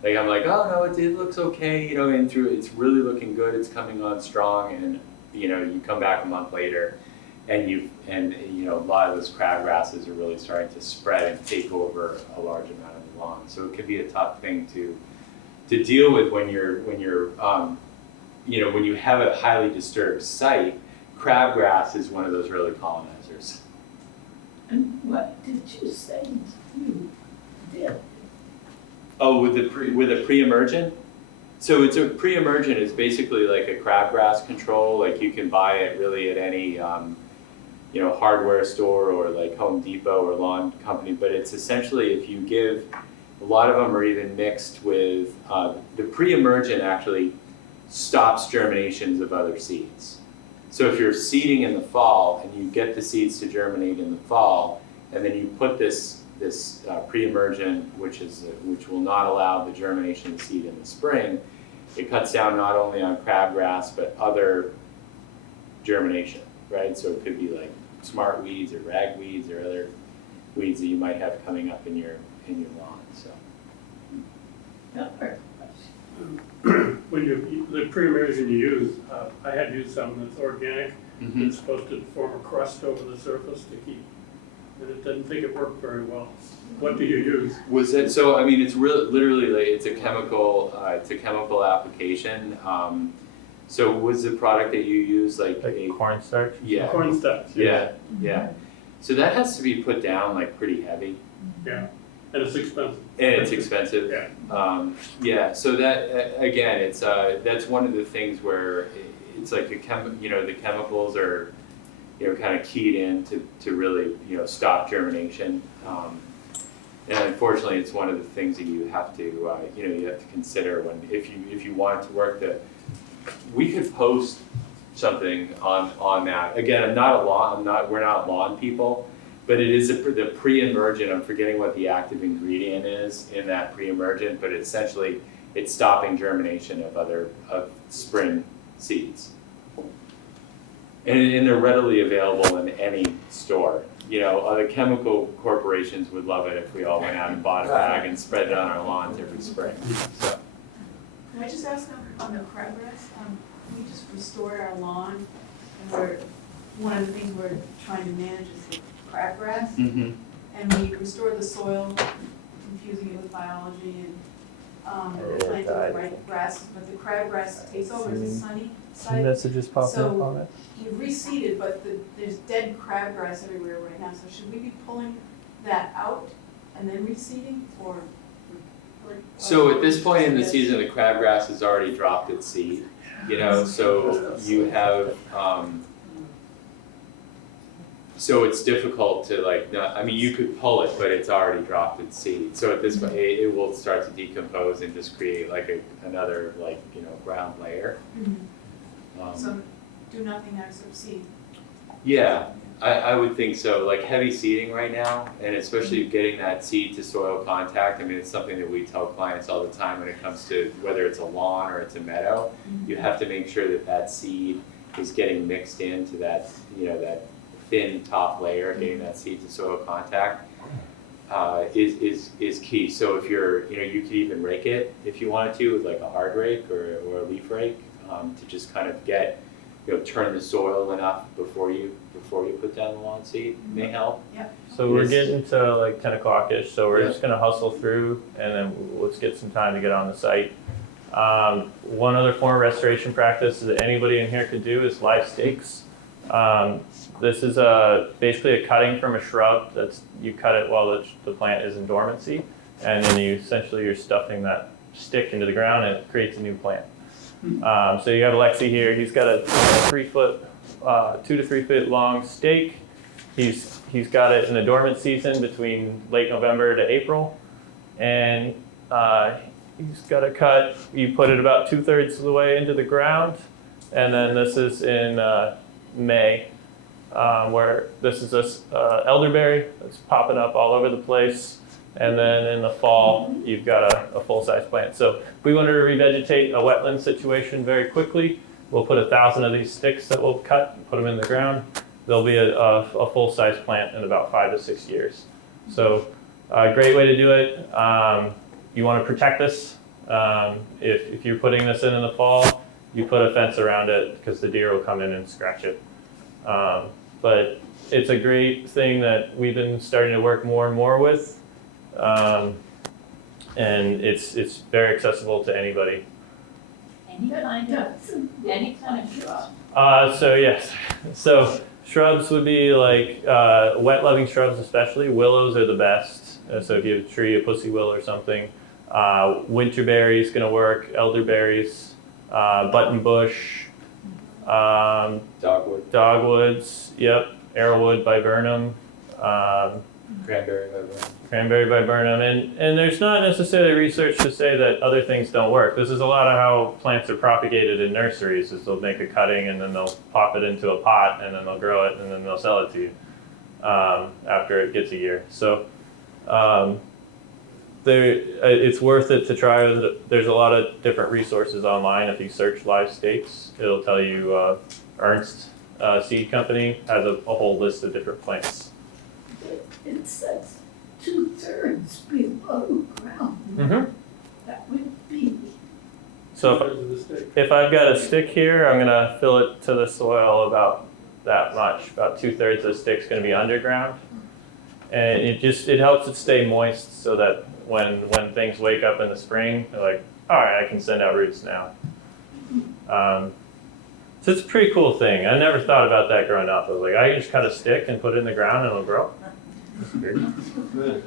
I'm like, oh no, it looks okay, and it's really looking good, it's coming on strong, and you come back a month later and a lot of those crabgrasses are really starting to spread and take over a large amount of the lawn. So it can be a tough thing to deal with when you have a highly disturbed site. Crabgrass is one of those early colonizers. And what did you say you did? Oh, with a pre-emergent? So it's a pre-emergent is basically like a crabgrass control. Like you can buy it really at any hardware store or like Home Depot or lawn company. But it's essentially if you give, a lot of them are even mixed with the pre-emergent actually stops germinations of other seeds. So if you're seeding in the fall and you get the seeds to germinate in the fall, and then you put this pre-emergent, which will not allow the germination of seed in the spring, it cuts down not only on crabgrass but other germination, right? So it could be like smart weeds or ragweeds or other weeds that you might have coming up in your lawn. So When the pre-emergent you use, I had used something that's organic. Mhm. It's supposed to form a crust over the surface to keep, and it didn't think it worked very well. What do you use? was it so? I mean, it's really literally like it's a chemical application. So was the product that you use like a cornstarch? yeah Cornstarch. yeah. So that has to be put down like pretty heavy. Yeah, and it's expensive. And it's expensive. Yeah. So that again, it's that's one of the things where it's like the chemicals are kind of keyed in to really stop germination. And unfortunately, it's one of the things that you have to you have to consider if you want it to work. We could post something on that. Again, we're not lawn people. But it is the pre-emergent. I'm forgetting what the active ingredient is in that pre-emergent, but essentially it's stopping germination of spring seeds. And they're readily available in any store. Other chemical corporations would love it if we all went out and bought a bag and spread it on our lawns every spring. So. Can I just ask on the crabgrass? We just restored our lawn, and one of the things we're trying to manage is the crabgrass. Mm-hmm. And we restored the soil, confusing it with biology and planted the right grasses, but the crabgrass takes over as a sunny site. Messages popping up on it. We've reseeded, but there's dead crabgrass everywhere right now, so should we be pulling that out and then reseeding, or? So at this point in the season, the crabgrass has already dropped its seed. So you have. So it's difficult to you could pull it, but it's already dropped its seed. So at this point, it will start to decompose and just create another ground layer. Mm-hmm. So do nothing except seed. Yeah, I would think so. Like heavy seeding right now, and especially getting that seed to soil contact. I mean, it's something that we tell clients all the time when it comes to whether it's a lawn or it's a meadow. Mm-hmm. You have to make sure that seed is getting mixed into that that thin top layer, getting that seed to soil contact is key. So if you're, you could even rake it if you wanted to with like a hard rake or a leaf rake to just kind of get, turn the soil enough before you put down the lawn seed may help. Yep. So we're getting to like 10 o'clock-ish, so we're just gonna hustle through and then let's get some time to get on the site. One other form of restoration practice that anybody in here could do is live stakes. This is basically a cutting from a shrub. You cut it while the plant is in dormancy, and then you're stuffing that stick into the ground, and it creates a new plant. So you have Alexi here. He's got a 2 to 3 foot long stake. He's got it in the dormant season between late November to April, and he's got a cut. You put it about 2/3 of the way into the ground, and then this is in May. Where this is elderberry that's popping up all over the place, and then in the fall you've got a full-size plant. So if we wanted to revegetate a wetland situation very quickly, we'll put 1,000 of these sticks that we'll cut, put them in the ground. There'll be a full-size plant in about 5 to 6 years. So a great way to do it. You want to protect this. If you're putting this in the fall, you put a fence around it because the deer will come in and scratch it. But it's a great thing that we've been starting to work more and more with, and it's very accessible to anybody. Any kind of job. So yes, so Shrubs would be like wet-loving shrubs, especially. Willows are the best. So if you have a tree, a pussy willow or something. Winterberry is going to work. Elderberries, buttonbush, Dogwood, dogwoods. Yep, arrowwood viburnum. cranberry, viburnum. Cranberry viburnum, and there's not necessarily research to say that other things don't work. This is a lot of how plants are propagated in nurseries, is they'll make a cutting and then they'll pop it into a pot and then they'll grow it and then they'll sell it to you after it gets a year. So it's worth it to try. There's a lot of different resources online. If you search live stakes, it'll tell you Ernst Seed Company has a whole list of different plants. It says 2/3 below ground. Mm-hmm. That would be. So Size of the stick. if I've got a stick here, I'm gonna fill it to the soil about that much. About 2/3 of the stick's gonna be underground. And it helps it stay moist so that when things wake up in the spring, they're like, all right, I can send out roots now. So it's a pretty cool thing. I never thought about that growing up. I was like, I can just cut a stick and put it in the ground and it'll grow. Good.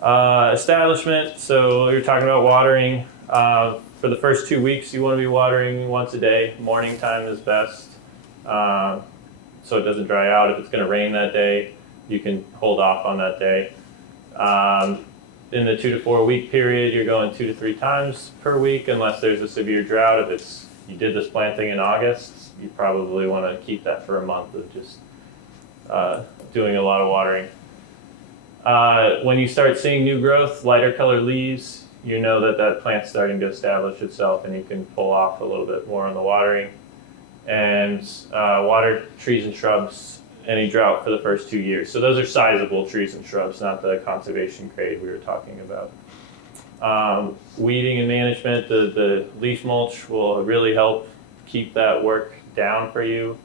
Establishment, so you're talking about watering. For the first 2 weeks, you want to be watering once a day. Morning time is best, so it doesn't dry out. If it's going to rain that day, you can hold off on that day. In the 2 to 4 week period, you're going 2 to 3 times per week, unless there's a severe drought. If you did this planting in August, you probably want to keep that for a month of just doing a lot of watering. When you start seeing new growth, lighter colored leaves, you know that plant's starting to establish itself and you can pull off a little bit more on the watering. And water trees and shrubs, any drought for the first 2 years. So those are sizable trees and shrubs, not the conservation grade we were talking about. Weeding and management, the leaf mulch will really help keep that work down for you.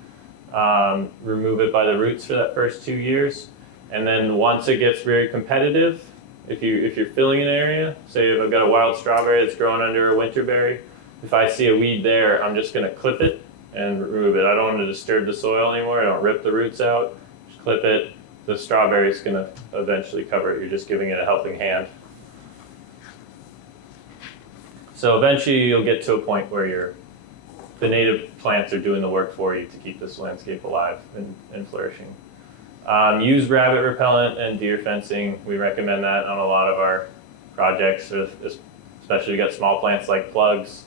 Remove it by the roots for that first 2 years. And then once it gets very competitive, if you're filling an area, say if I've got a wild strawberry that's growing under a winterberry, if I see a weed there, I'm just gonna clip it and remove it. I don't want to disturb the soil anymore. I don't rip the roots out, just clip it. The strawberry's gonna eventually cover it. You're just giving it a helping hand. So eventually you'll get to a point where the native plants are doing the work for you to keep this landscape alive and flourishing. Use rabbit repellent and deer fencing. We recommend that on a lot of our projects, especially we got small plants like plugs.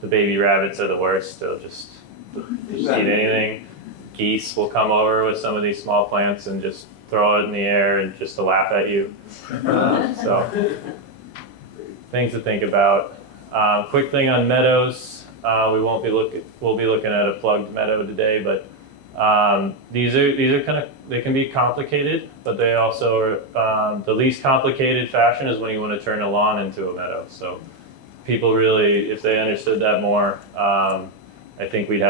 The baby rabbits are the worst. They'll just eat anything. Geese will come over with some of these small plants and just throw it in the air and just to laugh at you. So things to think about. Quick thing on meadows. We'll be looking at a plugged meadow today, but these are they can be complicated, but they also are, the least complicated fashion is when you want to turn a lawn into a meadow. So people really, if they understood that more, I think we'd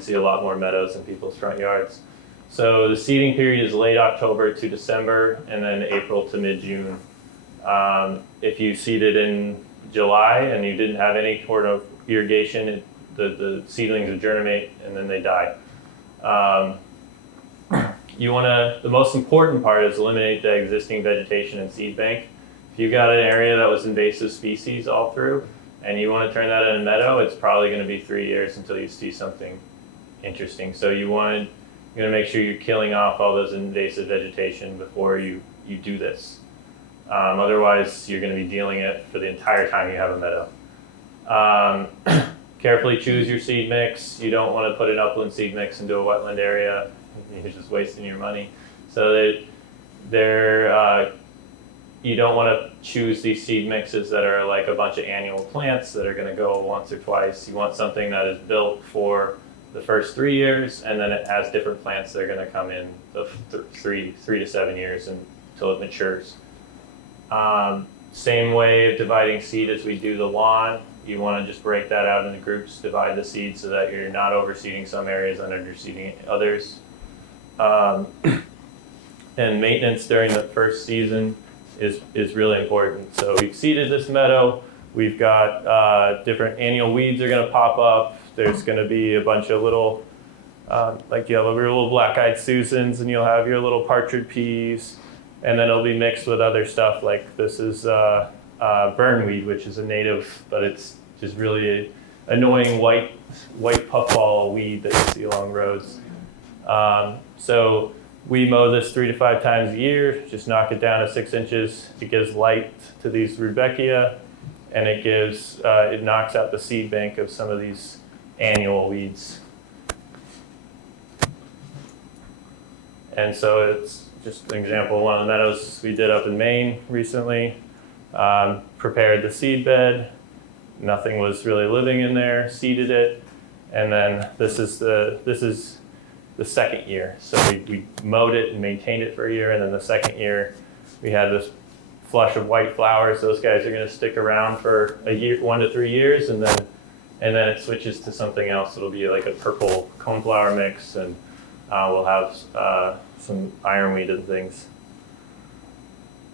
see a lot more meadows in people's front yards. So the seeding period is late October to December, and then April to mid-June. If you seeded in July and you didn't have any sort of irrigation, the seedlings would germinate and then they die. The most important part is eliminate the existing vegetation and seed bank. If you've got an area that was invasive species all through and you want to turn that into a meadow, it's probably going to be 3 years until you see something interesting. So you're going to make sure you're killing off all those invasive vegetation before you do this. Otherwise, you're going to be dealing it for the entire time you have a meadow. Carefully choose your seed mix. You don't want to put an upland seed mix into a wetland area. You're just wasting your money. So you don't want to choose these seed mixes that are like a bunch of annual plants that are going to go once or twice. You want something that is built for the first 3 years, and then it has different plants that are going to come in the 3 to 7 years until it matures. Same way of dividing seed as we do the lawn. You want to just break that out into groups, divide the seed so that you're not overseeding some areas and underseeding others. And maintenance during the first season is really important. So we've seeded this meadow. We've got different annual weeds are going to pop up. There's going to be a bunch of little Like you have your little black-eyed Susans, and you'll have your little partridge peas, and then it'll be mixed with other stuff. Like this is burnweed, which is a native, but it's just really annoying white puffball weed that you see along roads. So we mow this 3 to 5 times a year, just knock it down to 6 inches. It gives light to these rudbeckia, and it knocks out the seed bank of some of these annual weeds. And so it's just an example of one of the meadows we did up in Maine recently. Prepared the seed bed. Nothing was really living in there, seeded it, and then this is the second year. So we mowed it and maintained it for a year, and then the second year we had this flush of white flowers. Those guys are going to stick around for a year, 1 to 3 years, and then it switches to something else. It'll be like a purple coneflower mix, and we'll have some ironweed and things.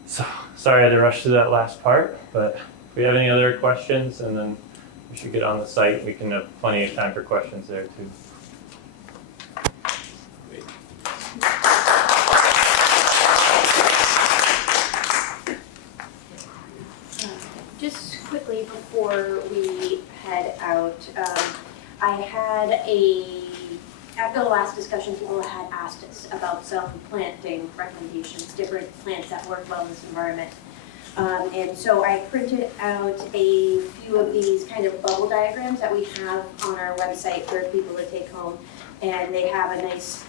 So sorry I had to rush through that last part, but if we have any other questions, and then we should get on the site. We can have plenty of time for questions there too. Just quickly before we head out, after the last discussion, people had asked us about some planting recommendations, different plants that work well in this environment. And so I printed out a few of these kind of bubble diagrams that we have on our website for people to take home. And they have a nice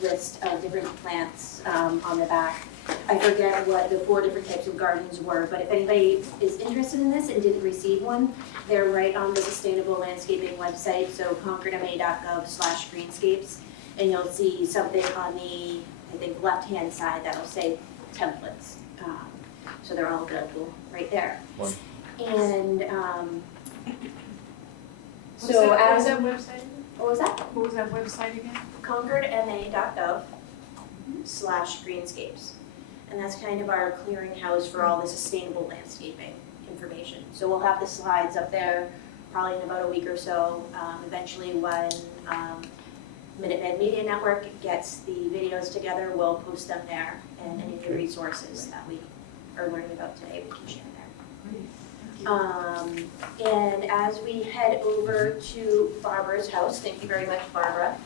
list of different plants on the back. I forget what the 4 different types of gardens were, but if anybody is interested in this and didn't receive one, they're right on the Sustainable Landscaping website, so concordma.gov/greenscapes, and you'll see something on the, I think, left-hand side that'll say templates. So they're all available right there. And so what was that website? What was that? What was that website again? concordma.gov/greenscapes. And that's kind of our clearinghouse for all the sustainable landscaping information. So we'll have the slides up there probably in about a week or so. Eventually when Minuteman Media Network gets the videos together, we'll post them there. And any of the resources that we are learning about today, we can share there. And as we head over to Barbara's house, thank you very much, Barbara.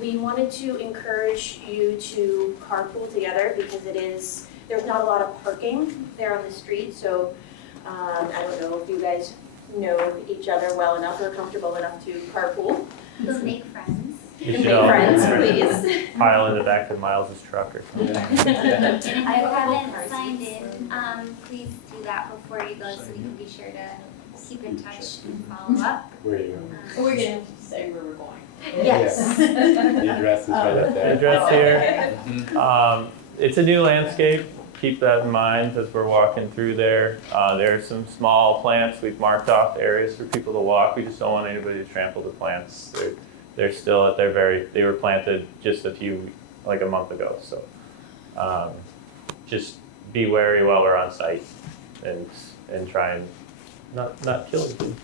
We wanted to encourage you to carpool together because there's not a lot of parking there on the street. So I don't know if you guys know each other well enough or comfortable enough to carpool. We'll make friends. You Make should all friends, please. pile in the back of Miles' truck or something. And if you haven't signed in, please do that before you go so we can be sure to keep in touch and follow up. Where are you going? So we're gonna say where we're going. Yes. The address is right up The there. address here. It's a new landscape. Keep that in mind as we're walking through there. There are some small plants. We've marked off areas for people to walk. We just don't want anybody to trample the plants. They're still at they were planted just a month ago. So just be wary while we're on site and try and not kill them.